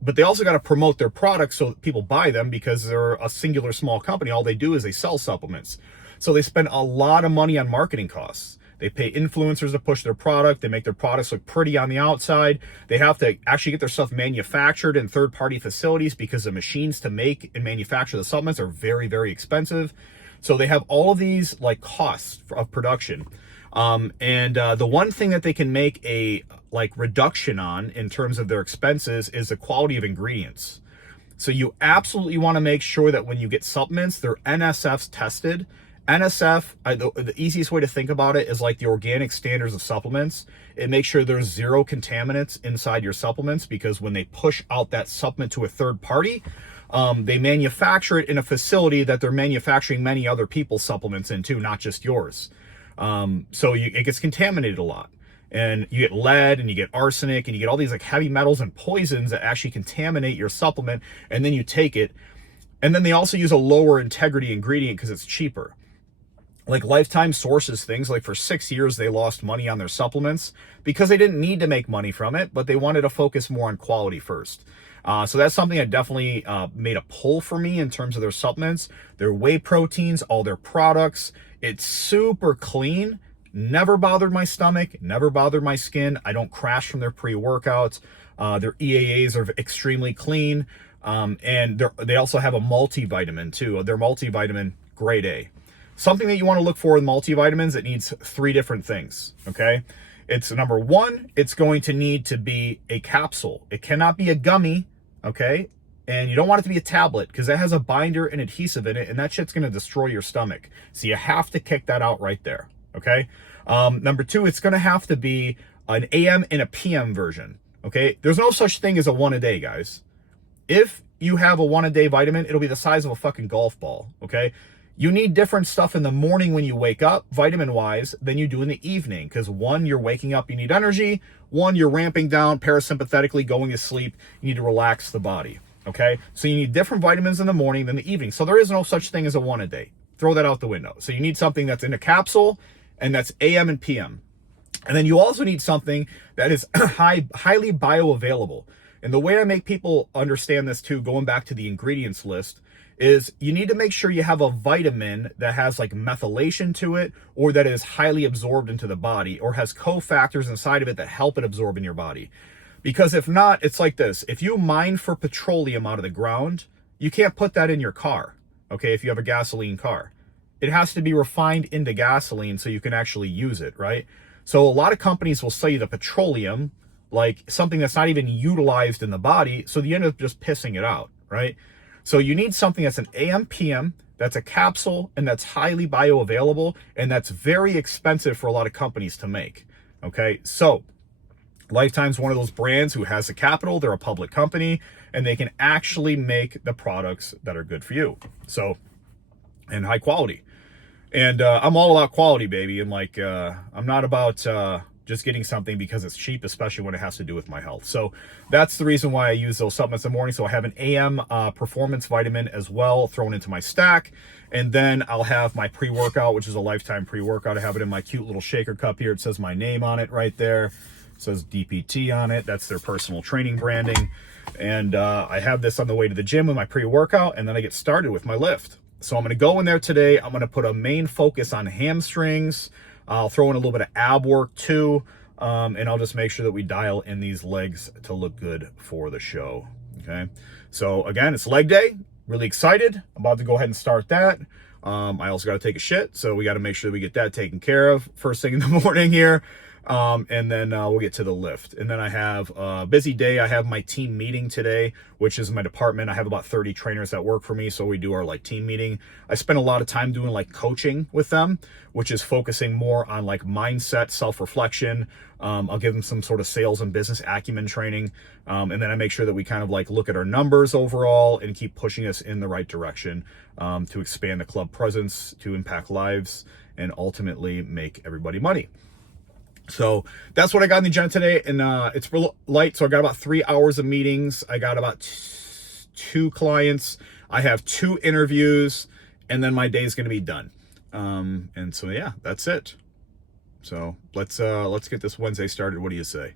but they also got to promote their products so that people buy them because they're a singular small company. All they do is they sell supplements. So they spend a lot of money on marketing costs. They pay influencers to push their product. They make their products look pretty on the outside. They have to actually get their stuff manufactured in third-party facilities because the machines to make and manufacture the supplements are very, very expensive. So they have all of these like costs of production. The one thing that they can make a like reduction on in terms of their expenses is the quality of ingredients. So you absolutely want to make sure that when you get supplements, they're NSFs tested. NSF, the easiest way to think about it is like the organic standards of supplements. It makes sure there's zero contaminants inside your supplements, because when they push out that supplement to a third party, they manufacture it in a facility that they're manufacturing many other people's supplements in too, not just yours. It gets contaminated a lot. And you get lead and you get arsenic and you get all these like heavy metals and poisons that actually contaminate your supplement, and then you take it. And then they also use a lower integrity ingredient because it's cheaper. Like Lifetime sources things like for 6 years they lost money on their supplements because they didn't need to make money from it, but they wanted to focus more on quality first. So that's something that definitely made a pull for me in terms of their supplements, their whey proteins, all their products. It's super clean, never bothered my stomach, never bothered my skin. I don't crash from their pre-workouts. Their EAAs are extremely clean. And they also have a multivitamin too. Their multivitamin, grade A. Something that you want to look for in multivitamins, it needs 3 different things, okay? It's number 1, it's going to need to be a capsule. It cannot be a gummy, okay? And you don't want it to be a tablet because it has a binder and adhesive in it, and that shit's going to destroy your stomach. So you have to kick that out right there, okay? Number 2, it's going to have to be an AM and a PM version, okay? There's no such thing as a 1 a day, guys. If you have a 1 a day vitamin, it'll be the size of a fucking golf ball, okay? You need different stuff in the morning when you wake up, vitamin-wise, than you do in the evening. Because 1, you're waking up, you need energy. 1, you're ramping down parasympathetically, going to sleep. You need to relax the body, okay? So you need different vitamins in the morning than the evening. So there is no such thing as a 1 a day. Throw that out the window. So you need something that's in a capsule, and that's AM and PM. And then you also need something that is highly bioavailable. And the way I make people understand this too, going back to the ingredients list, is you need to make sure you have a vitamin that has like methylation to it, or that is highly absorbed into the body, or has cofactors inside of it that help it absorb in your body. Because if not, it's like this. If you mine for petroleum out of the ground, you can't put that in your car, okay, if you have a gasoline car. It has to be refined into gasoline so you can actually use it, right? So a lot of companies will sell you the petroleum, like something that's not even utilized in the body, so you end up just pissing it out, right? So you need something that's an AM, PM, that's a capsule, and that's highly bioavailable, and that's very expensive for a lot of companies to make, okay? So Lifetime's one of those brands who has the capital, they're a public company, and they can actually make the products that are good for you. So, and high quality. And I'm all about quality, baby. And like, I'm not about just getting something because it's cheap, especially when it has to do with my health. So that's the reason why I use those supplements in the morning. So I have an AM performance vitamin as well thrown into my stack. And then I'll have my pre-workout, which is a Lifetime pre-workout. I have it in my cute little shaker cup here. It says my name on it right there. It says DPT on it. That's their personal training branding. And I have this on the way to the gym with my pre-workout, and then I get started with my lift. So I'm going to go in there today. I'm going to put a main focus on hamstrings. I'll throw in a little bit of ab work too, and I'll just make sure that we dial in these legs to look good for the show, okay? So again, it's leg day. Really excited. I'm about to go ahead and start that. I also got to take a shit, so we got to make sure that we get that taken care of first thing in the morning here. And then we'll get to the lift. And then I have a busy day. I have my team meeting today, which is my department. I have about 30 trainers that work for me, so we do our like team meeting. I spend a lot of time doing like coaching with them, which is focusing more on like mindset, self-reflection. I'll give them some sort of sales and business acumen training. And then I make sure that we kind of like look at our numbers overall and keep pushing us in the right direction to expand the club presence, to impact lives, and ultimately make everybody money. So that's what I got in the agenda today, and it's real light. So I got about 3 hours of meetings. I got about 2 clients. I have 2 interviews, and then my day is going to be done. And so yeah, that's it. So let's get this Wednesday started. What do you say?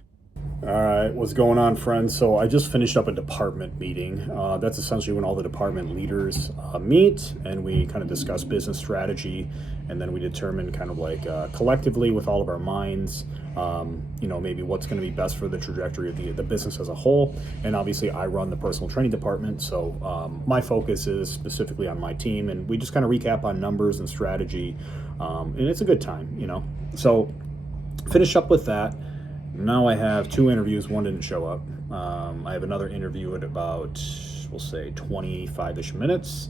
All right, what's going on, friends? So I just finished up a department meeting. That's essentially when all the department leaders meet and we kind of discuss business strategy, and then we determine kind of like collectively with all of our minds, maybe what's going to be best for the trajectory of the business as a whole. And obviously, I run the personal training department, so my focus is specifically on my team, and we just kind of recap on numbers and strategy, and it's a good time. So finish up with that. Now I have 2 interviews. One didn't show up. I have another interview at about, we'll say, 25-ish minutes.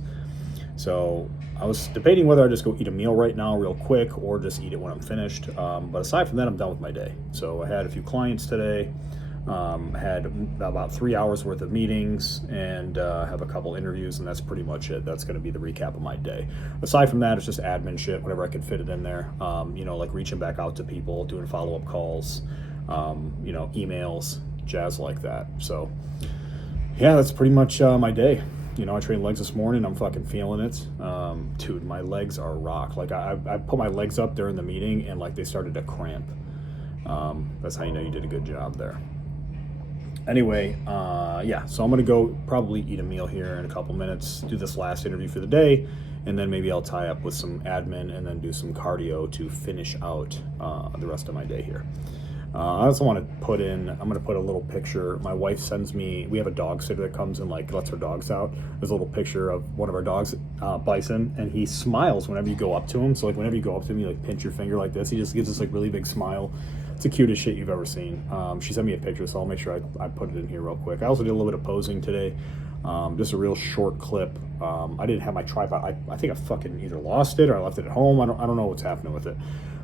So I was debating whether I just go eat a meal right now real quick or just eat it when I'm finished. But aside from that, I'm done with my day. So I had a few clients today. I had about 3 hours worth of meetings and have a couple interviews, and that's pretty much it. That's going to be the recap of my day. Aside from that, it's just admin shit, whenever I can fit it in there. Like reaching back out to people, doing follow-up calls, emails, jazz like that. So yeah, that's pretty much my day. I trained legs this morning. I'm fucking feeling it. Dude, my legs are rock. Like I put my legs up during the meeting and like they started to cramp. That's how you know you did a good job there. Anyway, so I'm gonna go probably eat a meal here in a couple minutes, do this last interview for the day, and then maybe I'll tie up with some admin and then do some cardio to finish out the rest of my day here. I also want to I'm going to put a little picture. My wife sends me, we have a dog sitter that comes and like lets her dogs out. There's a little picture of one of our dogs, Bison, and he smiles whenever you go up to him. So like whenever you go up to him, you like pinch your finger like this. He just gives this like really big smile. It's the cutest shit you've ever seen. She sent me a picture, so I'll make sure I put it in here real quick. I also did a little bit of posing today. Just a real short clip. I didn't have my tripod. I think I fucking either lost it or I left it at home. I don't know what's happening with it.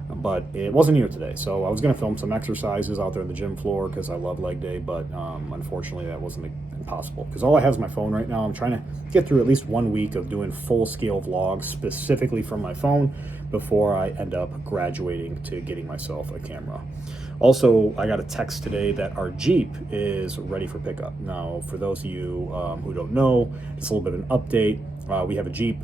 But it wasn't here today, so I was going to film some exercises out there on the gym floor because I love leg day, but unfortunately that wasn't impossible because all I have is my phone right now. I'm trying to get through at least 1 week of doing full-scale vlogs specifically from my phone before I end up graduating to getting myself a camera. Also, I got a text today that our Jeep is ready for pickup. Now, for those of you who don't know, just a little bit of an update. We have a Jeep.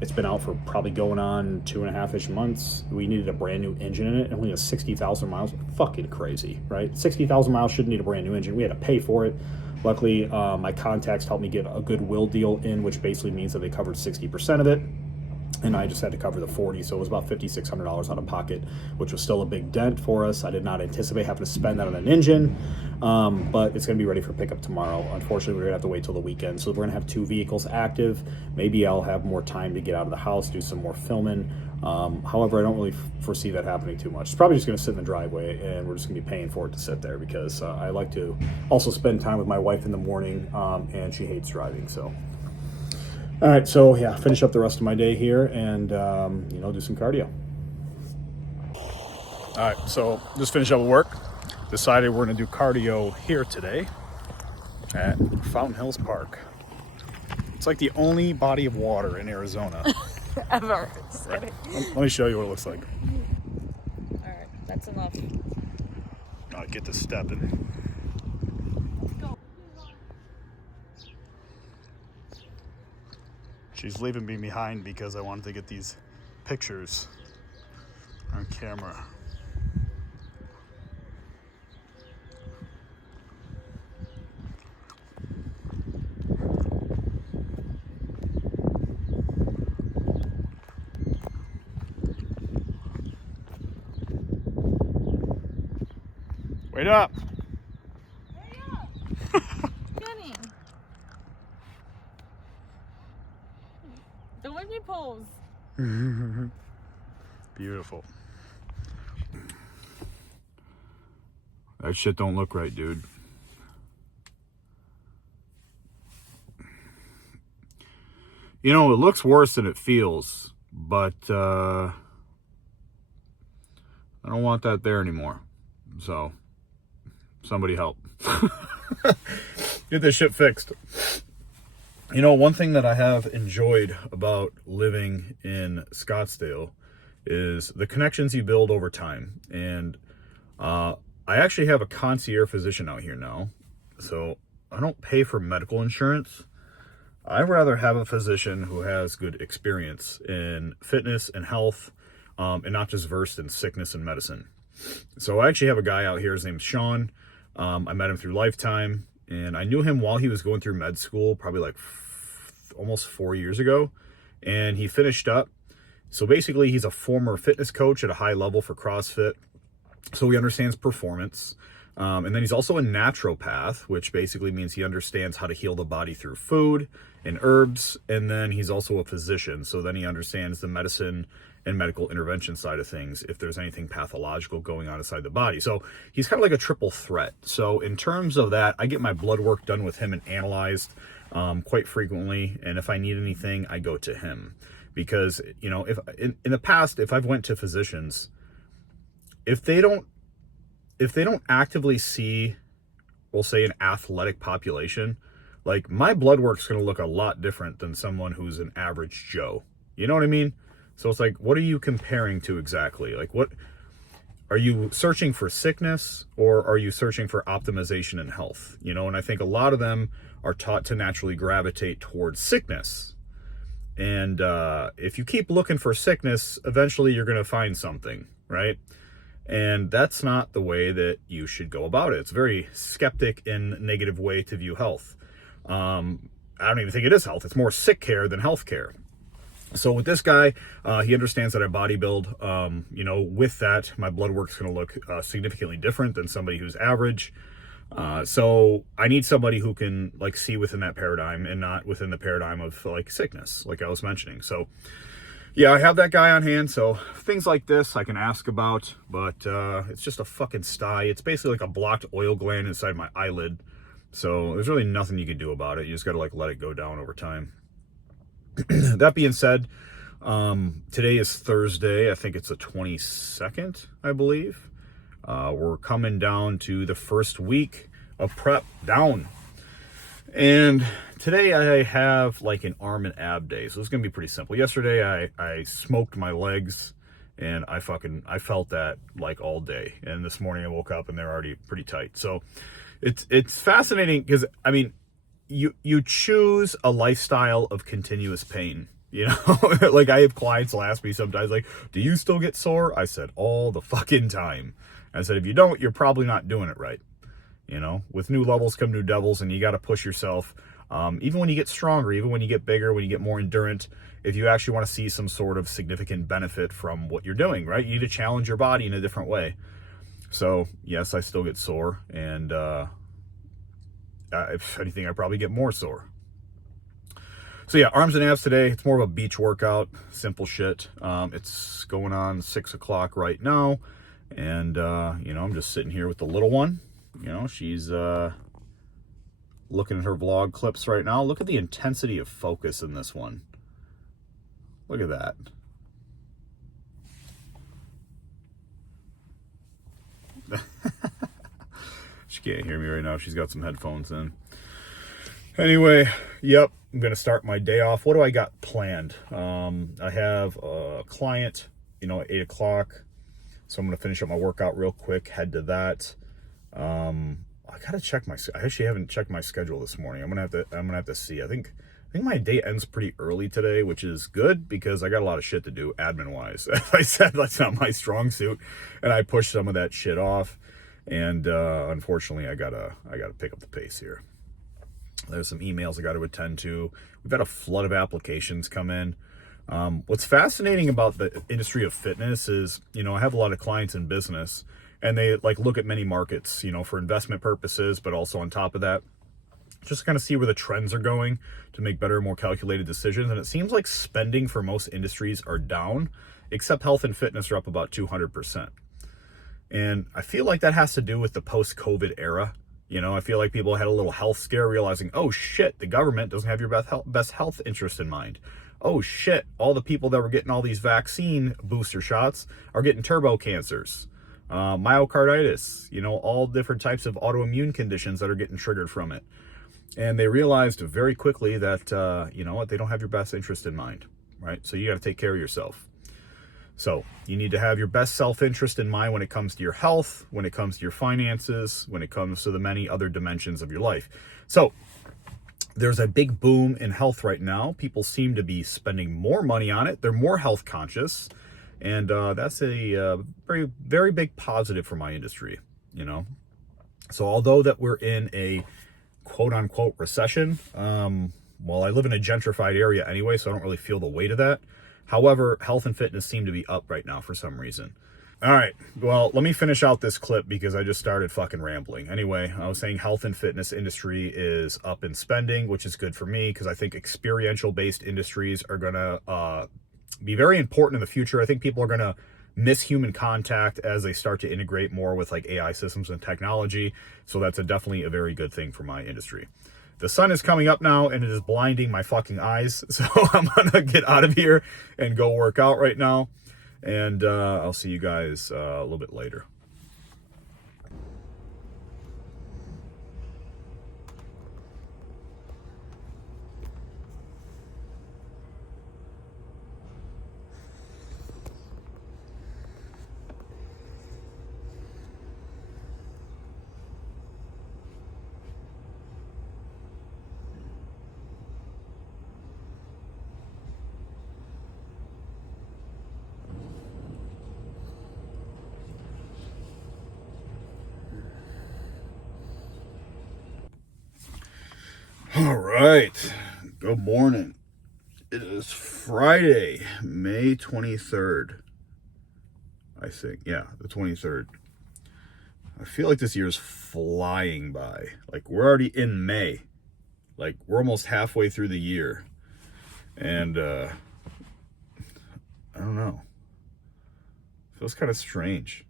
It's been out for probably going on 2.5-ish months. We needed a brand new engine in it. It only has 60,000 miles. Fucking crazy, right? 60,000 miles shouldn't need a brand new engine. We had to pay for it. Luckily, my contacts helped me get a goodwill deal in, which basically means that they covered 60% of it. And I just had to cover the 40, so it was about $5,600 out of pocket, which was still a big dent for us. I did not anticipate having to spend that on an engine, but it's going to be ready for pickup tomorrow. Unfortunately, we're going to have to wait till the weekend, so we're going to have 2 vehicles active. Maybe I'll have more time to get out of the house, do some more filming. However, I don't really foresee that happening too much. It's probably just going to sit in the driveway, and we're just going to be paying for it to sit there because I like to also spend time with my wife in the morning, and she hates driving, so... All right, so yeah, finish up the rest of my day here and, do some cardio. All right, so just finish up with work. Decided we're gonna do cardio here today at Fountain Hills Park. It's like the only body of water in Arizona. Ever. Right. Let me show you what it looks like. All right, that's enough. I'll get this stepping. Let's go. She's leaving me behind because I wanted to get these pictures on camera. Wait up! Kenny. Don't make me pose. Beautiful. That shit don't look right, dude. It looks worse than it feels, but I don't want that there anymore. So, somebody help. Get this shit fixed. One thing that I have enjoyed about living in Scottsdale is the connections you build over time. And I actually have a concierge physician out here now. So I don't pay for medical insurance. I'd rather have a physician who has good experience in fitness and health, and not just versed in sickness and medicine. So I actually have a guy out here. His name's Sean. I met him through Lifetime, and I knew him while he was going through med school, probably like almost 4 years ago, and he finished up. So basically, he's a former fitness coach at a high level for CrossFit, so he understands performance. And then he's also a naturopath, which basically means he understands how to heal the body through food and herbs. And then he's also a physician, so then he understands the medicine and medical intervention side of things if there's anything pathological going on inside the body. So he's kind of like a triple threat. So in terms of that, I get my blood work done with him and analyzed quite frequently. And if I need anything, I go to him. Because, you know, if in the past, if I've went to physicians, if they don't actively see, we'll say, an athletic population, like my blood work's going to look a lot different than someone who's an average Joe. You know what I mean? So it's like, what are you comparing to exactly? Like, what are you searching for, sickness, or are you searching for optimization and health? You know, and I think a lot of them are taught to naturally gravitate towards sickness. And if you keep looking for sickness, eventually you're going to find something, right? And that's not the way that you should go about it. It's a very skeptic and negative way to view health. I don't even think it is health. It's more sick care than health care. So with this guy, he understands that I bodybuild. You know, with that, my blood work's going to look significantly different than somebody who's average. So I need somebody who can like see within that paradigm and not within the paradigm of like sickness, like I was mentioning. So yeah, I have that guy on hand. So things like this I can ask about, but it's just a fucking sty. It's basically like a blocked oil gland inside my eyelid. So there's really nothing you can do about it. You just got to like let it go down over time. That being said, today is Thursday. I think it's the 22nd, I believe. We're coming down to the first week of prep down. And today I have like an arm and ab day. So it's going to be pretty simple. Yesterday I smoked my legs, and I felt that like all day. And this morning I woke up and they're already pretty tight. So it's fascinating because, I mean, you choose a lifestyle of continuous pain. You know, like I have clients will ask me sometimes, like, do you still get sore? I said, all the fucking time. I said, if you don't, you're probably not doing it right. You know, with new levels come new devils, and you got to push yourself. Even when you get stronger, even when you get bigger, when you get more endurant, if you actually want to see some sort of significant benefit from what you're doing, right? You need to challenge your body in a different way. So yes, I still get sore, and if anything, I probably get more sore. So yeah, arms and abs today. It's more of a beach workout, simple shit. It's going on 6 o'clock right now. And, you know, I'm just sitting here with the little one. You know, she's looking at her vlog clips right now. Look at the intensity of focus in this one. Look at that. She can't hear me right now. She's got some headphones in. Anyway, yep, I'm going to start my day off. What do I got planned? I have a client, you know, at 8 o'clock. So I'm going to finish up my workout real quick, head to that. I got to check I actually haven't checked my schedule this morning. I'm going to have to see. I think my day ends pretty early today, which is good because I got a lot of shit to do admin wise. As I said, that's not my strong suit, and I pushed some of that shit off. And unfortunately, I gotta pick up the pace here. There's some emails I got to attend to. We've had a flood of applications come in. What's fascinating about the industry of fitness is, you know, I have a lot of clients in business, and they like look at many markets, you know, for investment purposes, but also on top of that, just kind of see where the trends are going to make better, more calculated decisions. And it seems like spending for most industries are down, except health and fitness are up about 200%. And I feel like that has to do with the post-COVID era. You know, I feel like people had a little health scare, realizing, oh shit, the government doesn't have your best health interest in mind. Oh shit, all the people that were getting all these vaccine booster shots are getting turbo cancers, myocarditis, you know, all different types of autoimmune conditions that are getting triggered from it. And they realized very quickly that, you know what, they don't have your best interest in mind, right? So you got to take care of yourself. So you need to have your best self-interest in mind when it comes to your health, when it comes to your finances, when it comes to the many other dimensions of your life. So there's a big boom in health right now. People seem to be spending more money on it. They're more health conscious. And that's a very, very big positive for my industry, you know. So although that we're in a quote unquote recession, well, I live in a gentrified area anyway, so I don't really feel the weight of that. However, health and fitness seem to be up right now for some reason. All right, well, let me finish out this clip because I just started fucking rambling. Anyway, I was saying health and fitness industry is up in spending, which is good for me because I think experiential-based industries are going to be very important in the future. I think people are going to miss human contact as they start to integrate more with like AI systems and technology. So that's definitely a very good thing for my industry. The sun is coming up now and it is blinding my fucking eyes. So I'm going to get out of here and go work out right now. And I'll see you guys a little bit later. All right. Good morning. It is Friday, May 23rd. I think. Yeah, the 23rd. I feel like this year is flying by. Like, we're already in May. Like, we're almost halfway through the year. And, I don't know. It feels kind of strange.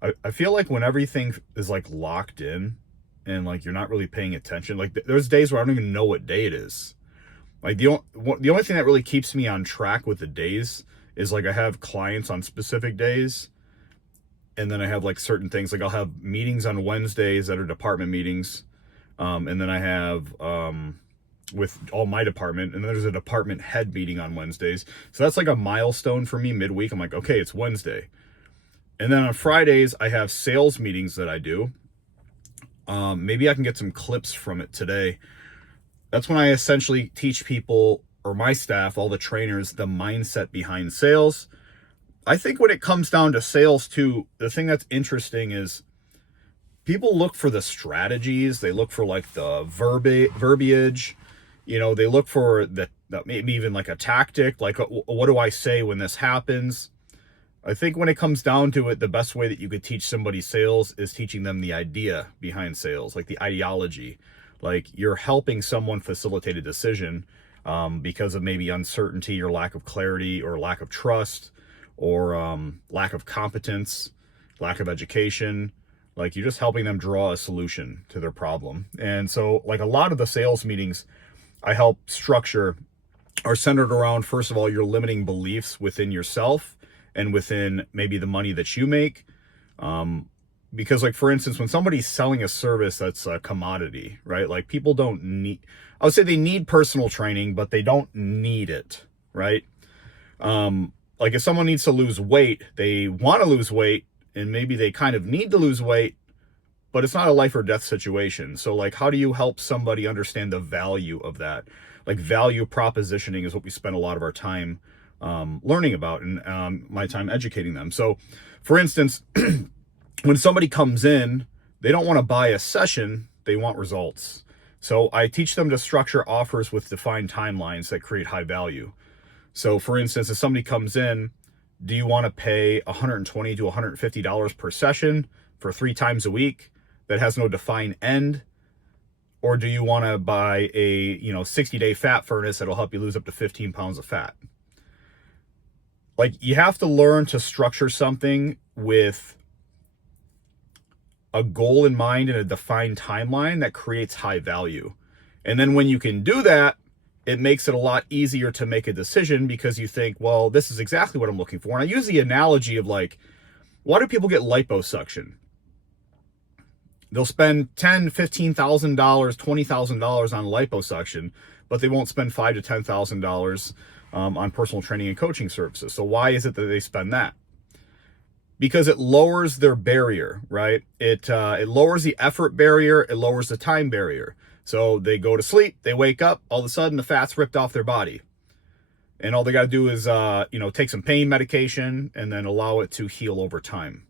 I feel like when everything is, like, locked in, and like you're not really paying attention, like there's days where I don't even know what day it is. Like the only thing that really keeps me on track with the days is like I have clients on specific days, and then I have like certain things, like I'll have meetings on Wednesdays that are department meetings, and then I have with all my department, and then there's a department head meeting on Wednesdays. So that's like a milestone for me midweek. I'm like, okay, it's Wednesday. And then on Fridays I have sales meetings that I do. Maybe I can get some clips from it today. That's when I essentially teach people, or my staff, all the trainers, the mindset behind sales. I think when it comes down to sales too, the thing that's interesting is people look for the strategies. They look for like the verbiage, you know, they look for the maybe even like a tactic, like what do I say when this happens? I think when it comes down to it, the best way that you could teach somebody sales is teaching them the idea behind sales, like the ideology. Like you're helping someone facilitate a decision because of maybe uncertainty or lack of clarity or lack of trust or lack of competence, lack of education. Like you're just helping them draw a solution to their problem. And so like a lot of the sales meetings I help structure are centered around, first of all, your limiting beliefs within yourself and within maybe the money that you make. Because like, for instance, when somebody's selling a service that's a commodity, right? Like people don't need, I would say they need personal training, but they don't need it, right? Like if someone needs to lose weight, they want to lose weight and maybe they kind of need to lose weight, but it's not a life or death situation. So like, how do you help somebody understand the value of that? Like value propositioning is what we spend a lot of our time learning about and my time educating them. So for instance, when somebody comes in, they don't want to buy a session, they want results. So I teach them to structure offers with defined timelines that create high value. So for instance, if somebody comes in, do you want to pay $120 to $150 per session for 3 times a week that has no defined end? Or do you want to buy a 60-day fat furnace that'll help you lose up to 15 pounds of fat? Like you have to learn to structure something with a goal in mind and a defined timeline that creates high value. And then when you can do that, it makes it a lot easier to make a decision because you think, well, this is exactly what I'm looking for. And I use the analogy of like, why do people get liposuction? They'll spend $10,000, $15,000, $20,000 on liposuction, but they won't spend $5,000 to $10,000 on personal training and coaching services. So why is it that they spend that? Because it lowers their barrier, right? It lowers the effort barrier. It lowers the time barrier. So they go to sleep, they wake up, all of a sudden the fat's ripped off their body. And all they got to do is, take some pain medication and then allow it to heal over time.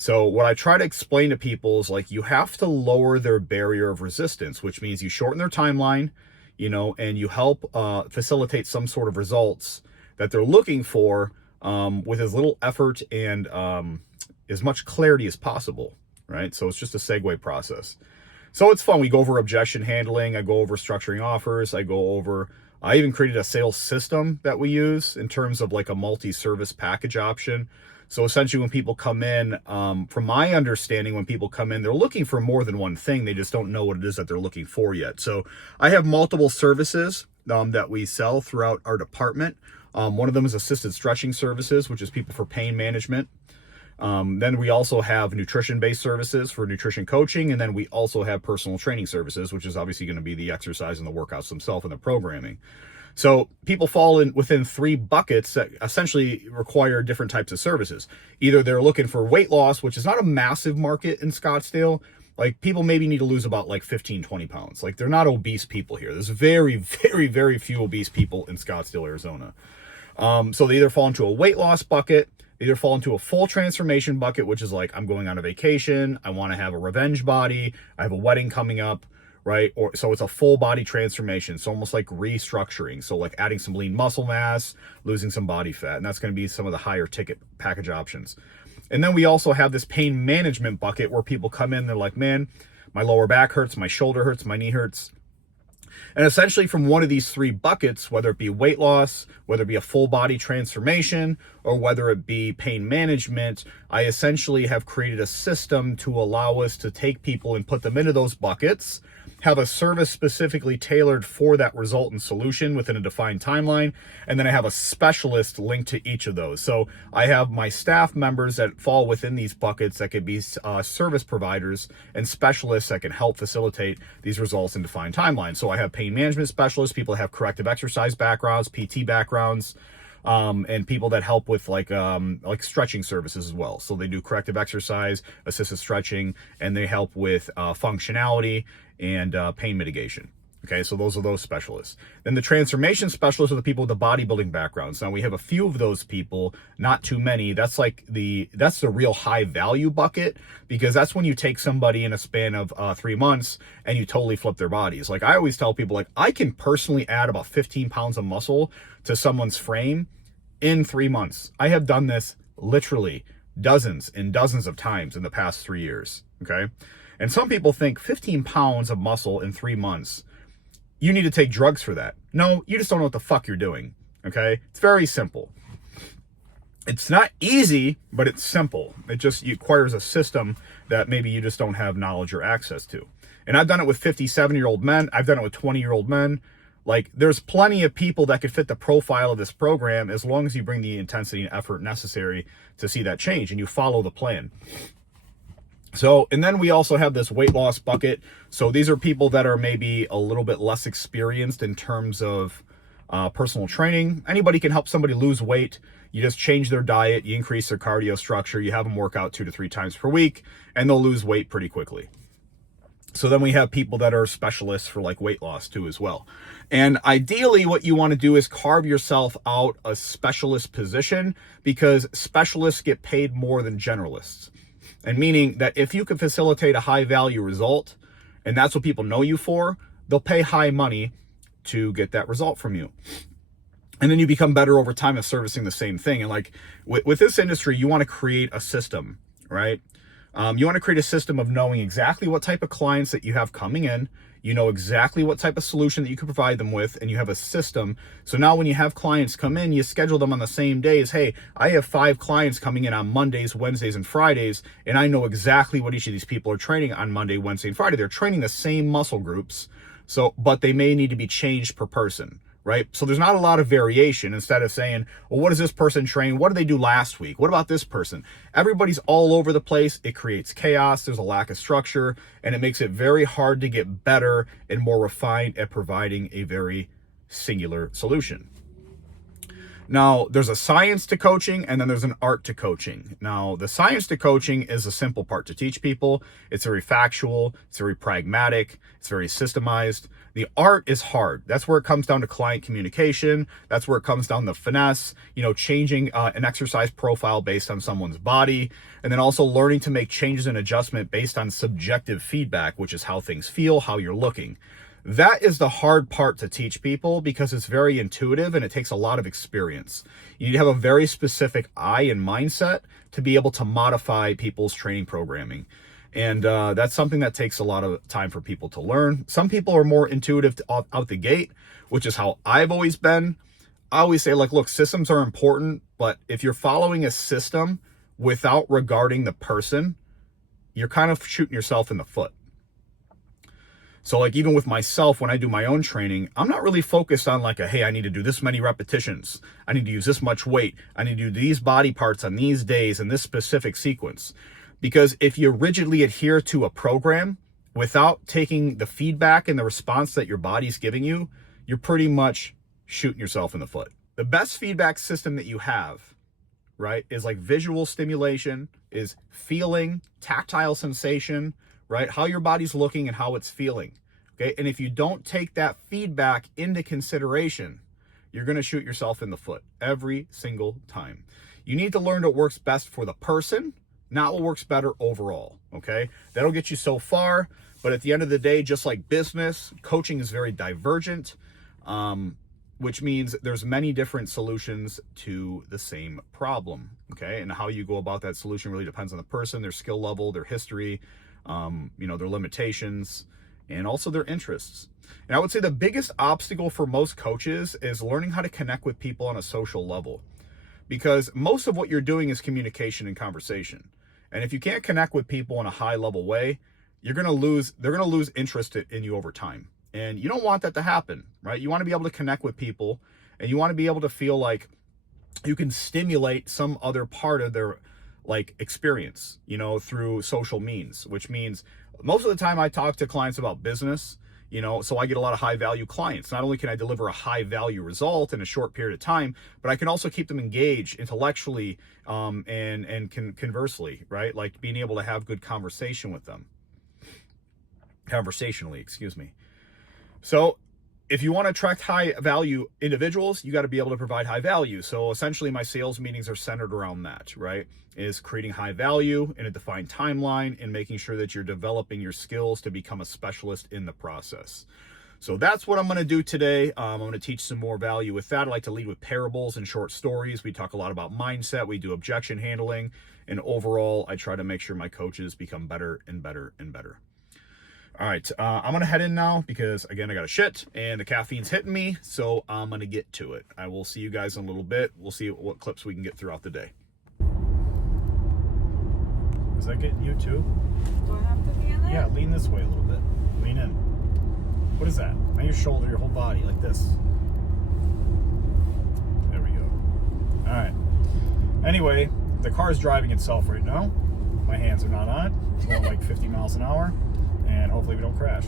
So what I try to explain to people is like, you have to lower their barrier of resistance, which means you shorten their timeline, you know, and you help facilitate some sort of results that they're looking for with as little effort and as much clarity as possible, right? So it's just a segue process. So it's fun. We go over objection handling. I go over structuring offers. I even created a sales system that we use in terms of like a multi-service package option. So essentially when people come in, from my understanding, when people come in, they're looking for more than one thing. They just don't know what it is that they're looking for yet. So I have multiple services that we sell throughout our department. One of them is assisted stretching services, which is people for pain management. Then we also have nutrition-based services for nutrition coaching. And then we also have personal training services, which is obviously going to be the exercise and the workouts themselves and the programming. So people fall in within 3 buckets that essentially require different types of services. Either they're looking for weight loss, which is not a massive market in Scottsdale. Like people maybe need to lose about like 15, 20 pounds. Like they're not obese people here. There's very, very, very few obese people in Scottsdale, Arizona. So they either fall into a weight loss bucket, they either fall into a full transformation bucket, which is like, I'm going on a vacation, I want to have a revenge body, I have a wedding coming up, right? Or so it's a full body transformation. It's almost like restructuring. So like adding some lean muscle mass, losing some body fat, and that's going to be some of the higher ticket package options. And then we also have this pain management bucket where people come in, they're like, man, my lower back hurts, my shoulder hurts, my knee hurts. And essentially from one of these 3 buckets, whether it be weight loss, whether it be a full body transformation, or whether it be pain management, I essentially have created a system to allow us to take people and put them into those buckets, have a service specifically tailored for that result and solution within a defined timeline, and then I have a specialist linked to each of those. So I have my staff members that fall within these buckets that could be service providers and specialists that can help facilitate these results in defined timelines. So I have pain management specialists, people that have corrective exercise backgrounds, PT backgrounds, and people that help with like stretching services as well. So they do corrective exercise, assisted stretching, and they help with functionality and pain mitigation. Okay, so those are those specialists. Then the transformation specialists are the people with the bodybuilding backgrounds. Now we have a few of those people, not too many. That's the real high value bucket, because that's when you take somebody in a span of 3 months and you totally flip their bodies. Like I always tell people, like I can personally add about 15 pounds of muscle to someone's frame in 3 months. I have done this literally dozens and dozens of times in the past 3 years. Okay. And some people think 15 pounds of muscle in 3 months, you need to take drugs for that. No, you just don't know what the fuck you're doing. Okay. It's very simple. It's not easy, but it's simple. It requires a system that maybe you just don't have knowledge or access to. And I've done it with 57-year-old men. I've done it with 20-year-old men. Like there's plenty of people that could fit the profile of this program as long as you bring the intensity and effort necessary to see that change and you follow the plan. So, and then we also have this weight loss bucket. So these are people that are maybe a little bit less experienced in terms of personal training. Anybody can help somebody lose weight. You just change their diet, you increase their cardio structure, you have them work out 2 to 3 times per week, and they'll lose weight pretty quickly. So then we have people that are specialists for like weight loss too as well. And ideally what you want to do is carve yourself out a specialist position, because specialists get paid more than generalists. And meaning that if you can facilitate a high value result, and that's what people know you for, they'll pay high money to get that result from you. And then you become better over time at servicing the same thing. And like with this industry, you want to create a system, right? You want to create a system of knowing exactly what type of clients that you have coming in. You know exactly what type of solution that you can provide them with, and you have a system. So now when you have clients come in, you schedule them on the same days. Hey, I have 5 clients coming in on Mondays, Wednesdays, and Fridays, and I know exactly what each of these people are training on Monday, Wednesday, and Friday. They're training the same muscle groups, but they may need to be changed per person. Right? So there's not a lot of variation. Instead of saying, well, what does this person train? What did they do last week? What about this person? Everybody's all over the place. It creates chaos. There's a lack of structure, and it makes it very hard to get better and more refined at providing a very singular solution. Now, there's a science to coaching, and then there's an art to coaching. Now, the science to coaching is the simple part to teach people. It's very factual, it's very pragmatic, it's very systemized. The art is hard. That's where it comes down to client communication. That's where it comes down to finesse, changing an exercise profile based on someone's body, and then also learning to make changes and adjustment based on subjective feedback, which is how things feel, how you're looking. That is the hard part to teach people because it's very intuitive and it takes a lot of experience. You need to have a very specific eye and mindset to be able to modify people's training programming. And that's something that takes a lot of time for people to learn. Some people are more intuitive out the gate, which is how I've always been. I always say, look, systems are important, but if you're following a system without regarding the person, you're kind of shooting yourself in the foot. So even with myself, when I do my own training, I'm not really focused on hey, I need to do this many repetitions. I need to use this much weight. I need to do these body parts on these days in this specific sequence. Because if you rigidly adhere to a program without taking the feedback and the response that your body's giving you, you're pretty much shooting yourself in the foot. The best feedback system that you have, right, is visual stimulation, is feeling, tactile sensation, right? How your body's looking and how it's feeling, okay? And if you don't take that feedback into consideration, you're gonna shoot yourself in the foot every single time. You need to learn what works best for the person, not what works better overall, okay? That'll get you so far, but at the end of the day, just like business, coaching is very divergent, which means there's many different solutions to the same problem, okay? And how you go about that solution really depends on the person, their skill level, their history, their limitations, and also their interests. And I would say the biggest obstacle for most coaches is learning how to connect with people on a social level, because most of what you're doing is communication and conversation. And if you can't connect with people in a high level way, they're going to lose interest in you over time. And you don't want that to happen, right? You want to be able to connect with people, and you want to be able to feel like you can stimulate some other part of their experience, through social means, which means most of the time I talk to clients about business, so I get a lot of high value clients. Not only can I deliver a high value result in a short period of time, but I can also keep them engaged intellectually, and conversely, right? Being able to have good conversationally, excuse me. So if you want to attract high value individuals, you got to be able to provide high value. So essentially my sales meetings are centered around that, right? Is creating high value in a defined timeline and making sure that you're developing your skills to become a specialist in the process. So that's what I'm going to do today. I'm going to teach some more value with that. I like to lead with parables and short stories. We talk a lot about mindset. We do objection handling. And overall, I try to make sure my coaches become better and better and better. All right, I'm going to head in now because, again, I got a shit and the caffeine's hitting me, so I'm going to get to it. I will see you guys in a little bit. We'll see what clips we can get throughout the day. Is that getting you too? Do I have to be in there? Yeah, lean this way a little bit. Lean in. What is that? Not your shoulder, your whole body, like this. There we go. All right. Anyway, the car's driving itself right now. My hands are not on it. It's going 50 miles an hour. And hopefully we don't crash.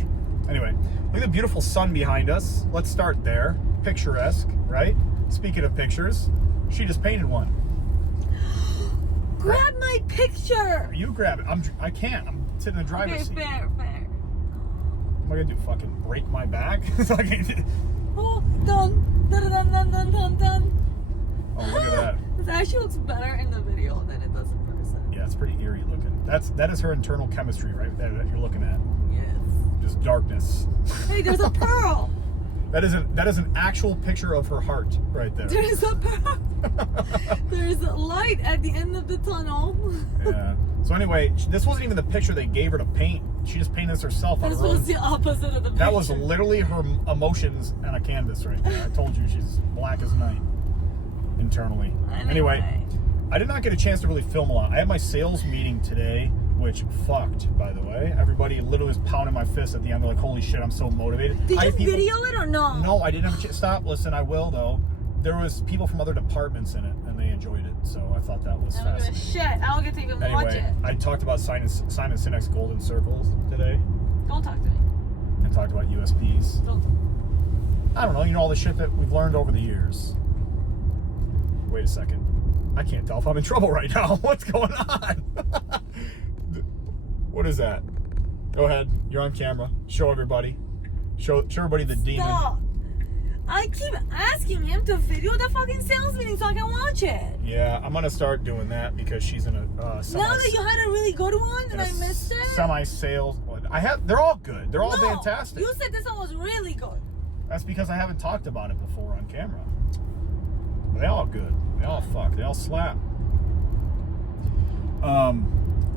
Anyway, look at the beautiful sun behind us. Let's start there. Picturesque, right? Speaking of pictures, she just painted one. Grab my picture! You grab it. I can't. I'm sitting in the driver's seat. Okay, fair. What am I gonna do? Fucking break my back? Oh, done. Done. Oh, look at that. This actually looks better in the video than it does in person. Yeah, it's pretty eerie looking. That is her internal chemistry right there that you're looking at. Yes. Just darkness. Hey, there's a pearl. That is an actual picture of her heart right there. There's a pearl. There's a light at the end of the tunnel. Yeah. So anyway, this wasn't even the picture they gave her to paint. She just painted this herself. This was the opposite of the picture. That was literally her emotions on a canvas right there. I told you she's black as night internally. Anyway, I did not get a chance to really film a lot. I had my sales meeting today, which fucked, by the way. Everybody literally was pounding my fist at the end. They're like, holy shit, I'm so motivated. Did you video it or no? No, I didn't have a chance. Stop, listen, I will though. There was people from other departments in it, and they enjoyed it. So I thought that was fascinating. Shit, I don't get to even watch it. I talked about Simon Sinek's Golden Circles today. Don't talk to me. I talked about USPs. Don't. I don't know, all the shit that we've learned over the years. Wait a second. I can't tell if I'm in trouble right now. What's going on? What is that? Go ahead. You're on camera. Show everybody. Show everybody the demon. Stop. I keep asking him to video the fucking sales meeting so I can watch it. Yeah, I'm gonna start doing that because she's in a now that you had a really good one and I missed it. Semi-sales. They're all good. They're all fantastic. You said this one was really good. That's because I haven't talked about it before on camera. They all good. They all fuck. They all slap.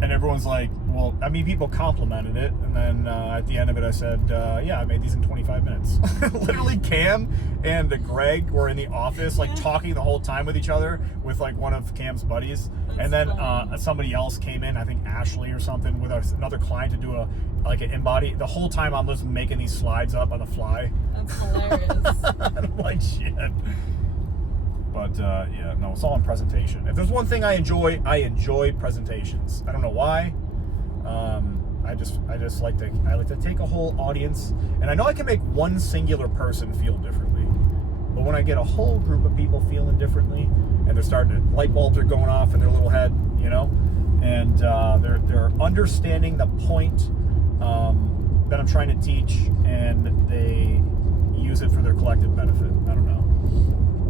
And everyone's like, well, I mean, people complimented it, and then at the end of it, I said, yeah, I made these in 25 minutes. Literally, Cam and Greg were in the office, like, talking the whole time with each other with, like, one of Cam's buddies. And then somebody else came in, I think Ashley or something, with another client to do an in-body. The whole time I'm just making these slides up on the fly. That's hilarious. I'm like, shit. But, yeah, no, it's all in presentation. If there's one thing I enjoy presentations. I don't know why. I just like to take a whole audience, and I know I can make one singular person feel differently. But when I get a whole group of people feeling differently, and they're starting to, light bulbs are going off in their little head, you know, and they're understanding the point that I'm trying to teach, and they use it for their collective benefit. I don't know.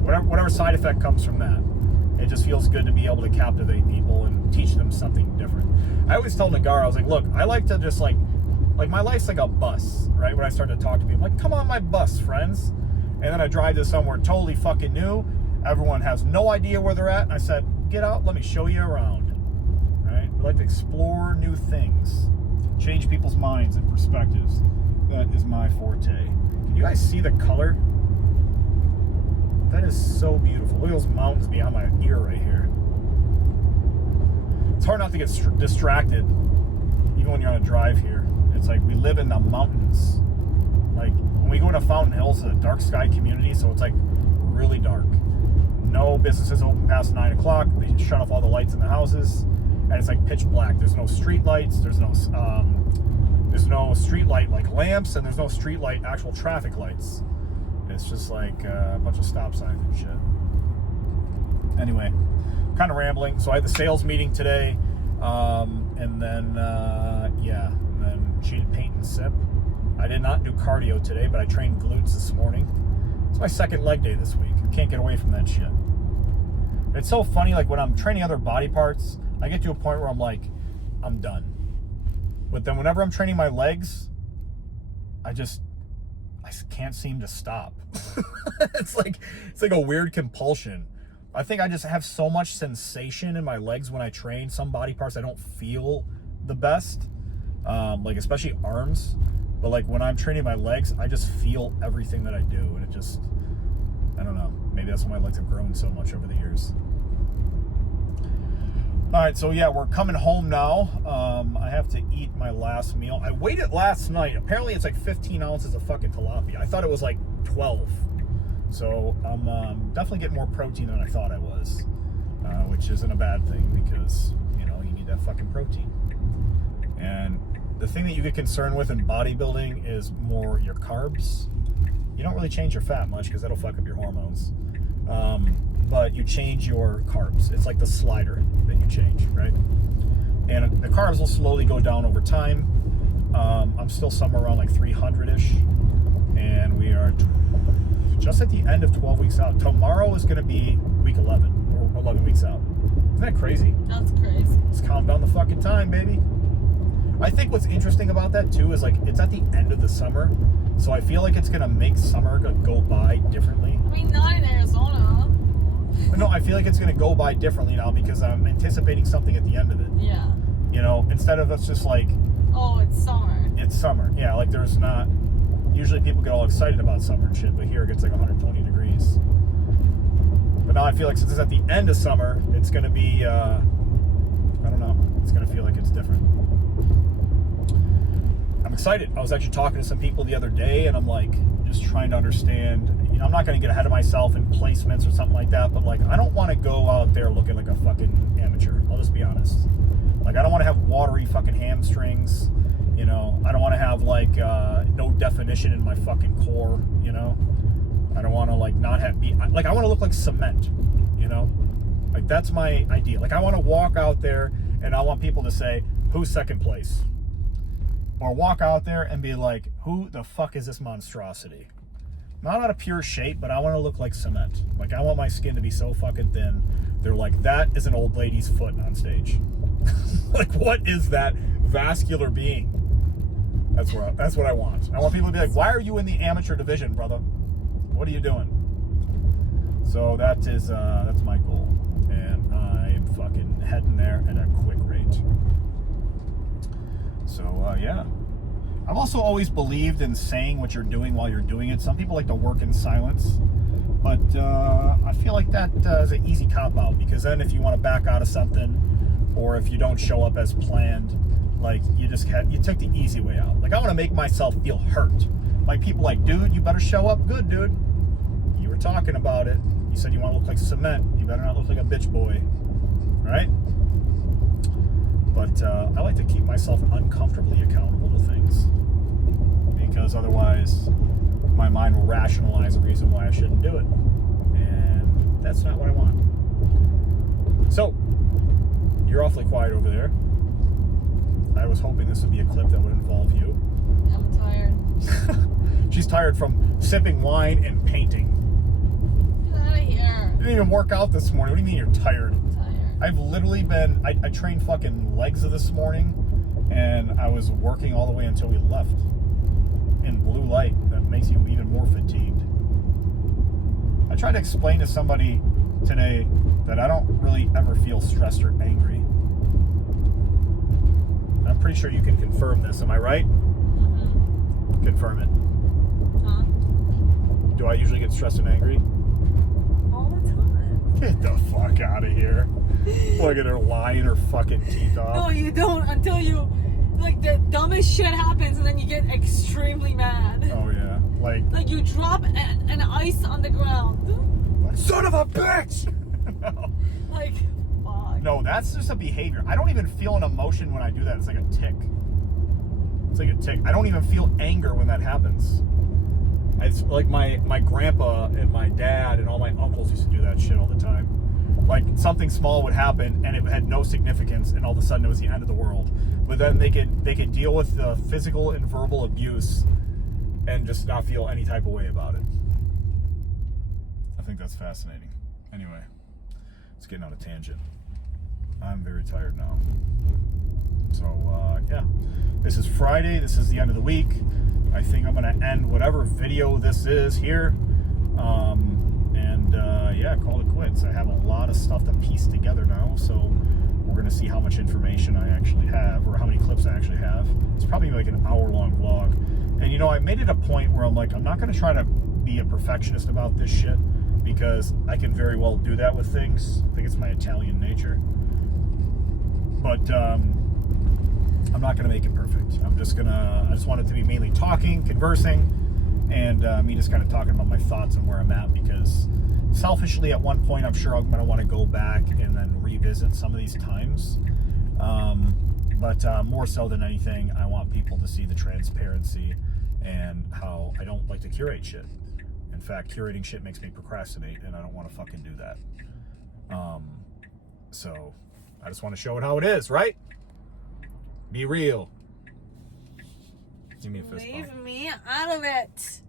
Whatever side effect comes from that, it just feels good to be able to captivate people and teach them something different. I always tell Nagar, I was like, look, I like to just like my life's like a bus, right? When I start to talk to people, I'm like, come on my bus, friends. And then I drive to somewhere totally fucking new. Everyone has no idea where they're at. And I said, get out, let me show you around. All right? I like to explore new things, change people's minds and perspectives. That is my forte. Can you guys see the color? That is so beautiful. Look at those mountains behind my ear right here. It's hard not to get distracted, even when you're on a drive here. It's like we live in the mountains. Like when we go to Fountain Hills, it's a dark sky community, so it's like really dark. No businesses open past 9 o'clock. They shut off all the lights in the houses, and it's like pitch black. There's no street lights. There's no street light like lamps, and there's no street light actual traffic lights. It's just like a bunch of stop signs and shit. Anyway, kind of rambling. So I had the sales meeting today, and then cheated paint and sip. I did not do cardio today, but I trained glutes this morning. It's my second leg day this week. Can't get away from that shit. It's so funny, like when I'm training other body parts, I get to a point where I'm like, I'm done. But then whenever I'm training my legs, I can't seem to stop. It's like a weird compulsion. I think I just have so much sensation in my legs when I train. Some body parts I don't feel the best, like especially arms. But like when I'm training my legs, I just feel everything that I do, and it just, I don't know. Maybe that's why my legs have grown so much over the years. All right, so yeah, we're coming home now. I have to eat my last meal. I weighed it last night. Apparently it's like 15 ounces of fucking tilapia. I thought it was like 12. So I'm definitely getting more protein than I thought I was, which isn't a bad thing because, you know, you need that fucking protein. And the thing that you get concerned with in bodybuilding is more your carbs. You don't really change your fat much because that'll fuck up your hormones. But you change your carbs. It's like the slider that you change, right? And the carbs will slowly go down over time. I'm still somewhere around like 300-ish. And we are just at the end of 12 weeks out. Tomorrow is going to be week 11, or 11 weeks out. Isn't that crazy? That's crazy. Let's count down the fucking time, baby. I think what's interesting about that, too, is like it's at the end of the summer. So I feel like it's going to make summer go by differently. I mean, not in Arizona. No, I feel like it's going to go by differently now because I'm anticipating something at the end of it. Yeah. You know, instead of us just like... Oh, it's summer. It's summer. Yeah, like there's not... Usually people get all excited about summer and shit, but here it gets like 120 degrees. But now I feel like since it's at the end of summer, it's going to be... I don't know. It's going to feel like it's different. I'm excited. I was actually talking to some people the other day, and I'm like, just trying to understand, you know, I'm not going to get ahead of myself in placements or something like that, but like, I don't want to go out there looking like a fucking amateur. I'll just be honest. Like, I don't want to have watery fucking hamstrings, you know. I don't want to have like, no definition in my fucking core, you know. I don't want to like not have, I want to look like cement, you know? Like, that's my idea. Like, I want to walk out there and I want people to say, who's second place? Or walk out there and be like, who the fuck is this monstrosity? Not out of pure shape, but I want to look like cement. Like, I want my skin to be so fucking thin. They're like, that is an old lady's foot on stage. Like, what is that vascular being? That's what I want. I want people to be like, why are you in the amateur division, brother? What are you doing? So that's my goal. And I am fucking heading there at a quick rate. So, yeah. I've also always believed in saying what you're doing while you're doing it. Some people like to work in silence, but I feel like that is an easy cop-out, because then if you want to back out of something, or if you don't show up as planned, like, you took the easy way out. Like, I want to make myself feel hurt. Like, people like, dude, you better show up good, dude. You were talking about it. You said you want to look like cement. You better not look like a bitch boy, right? But I like to keep myself uncomfortably accountable to things, because otherwise my mind will rationalize a reason why I shouldn't do it, and that's not what I want. So, you're awfully quiet over there. I was hoping this would be a clip that would involve you. I'm tired. She's tired from sipping wine and painting. Get out of here. You didn't even work out this morning. What do you mean you're tired? I'm I've literally been, I trained fucking legs this morning, and I was working all the way until we left. In blue light, that makes you even more fatigued. I tried to explain to somebody today that I don't really ever feel stressed or angry. I'm pretty sure you can confirm this, am I right? Mm-hmm. Confirm it. Huh? Do I usually get stressed and angry? All the time. Get the fuck out of here. Look at her lying her fucking teeth off. No, you don't, until you, like, the dumbest shit happens and then you get extremely mad. Oh, yeah. Like you drop an ice on the ground. Son of a bitch! No. Like, fuck. No, that's just a behavior. I don't even feel an emotion when I do that. It's like a tick. It's like a tick. I don't even feel anger when that happens. It's like my grandpa and my dad and all my uncles used to do that shit all the time. Like, something small would happen and it had no significance, and all of a sudden it was the end of the world. But then they could deal with the physical and verbal abuse and just not feel any type of way about it. I think that's fascinating. Anyway, it's getting on a tangent. I'm very tired now. So, yeah. This is Friday. This is the end of the week. I think I'm going to end whatever video this is here. Yeah, call it quits. I have a lot of stuff to piece together now, so we're going to see how much information I actually have, or how many clips I actually have. It's probably like an hour-long vlog. And, you know, I made it a point where I'm like, I'm not going to try to be a perfectionist about this shit, because I can very well do that with things. I think it's my Italian nature. But I'm not going to make it perfect. I just want it to be mainly talking, conversing, and me just kind of talking about my thoughts and where I'm at, because selfishly at one point I'm sure I'm going to want to go back and then revisit some of these times. But more so than anything, I want people to see the transparency and how I don't like to curate shit. In fact, curating shit makes me procrastinate, and I don't want to fucking do that. So I just want to show it how it is, right? Be real. Give me a fist bump. Leave me out of it.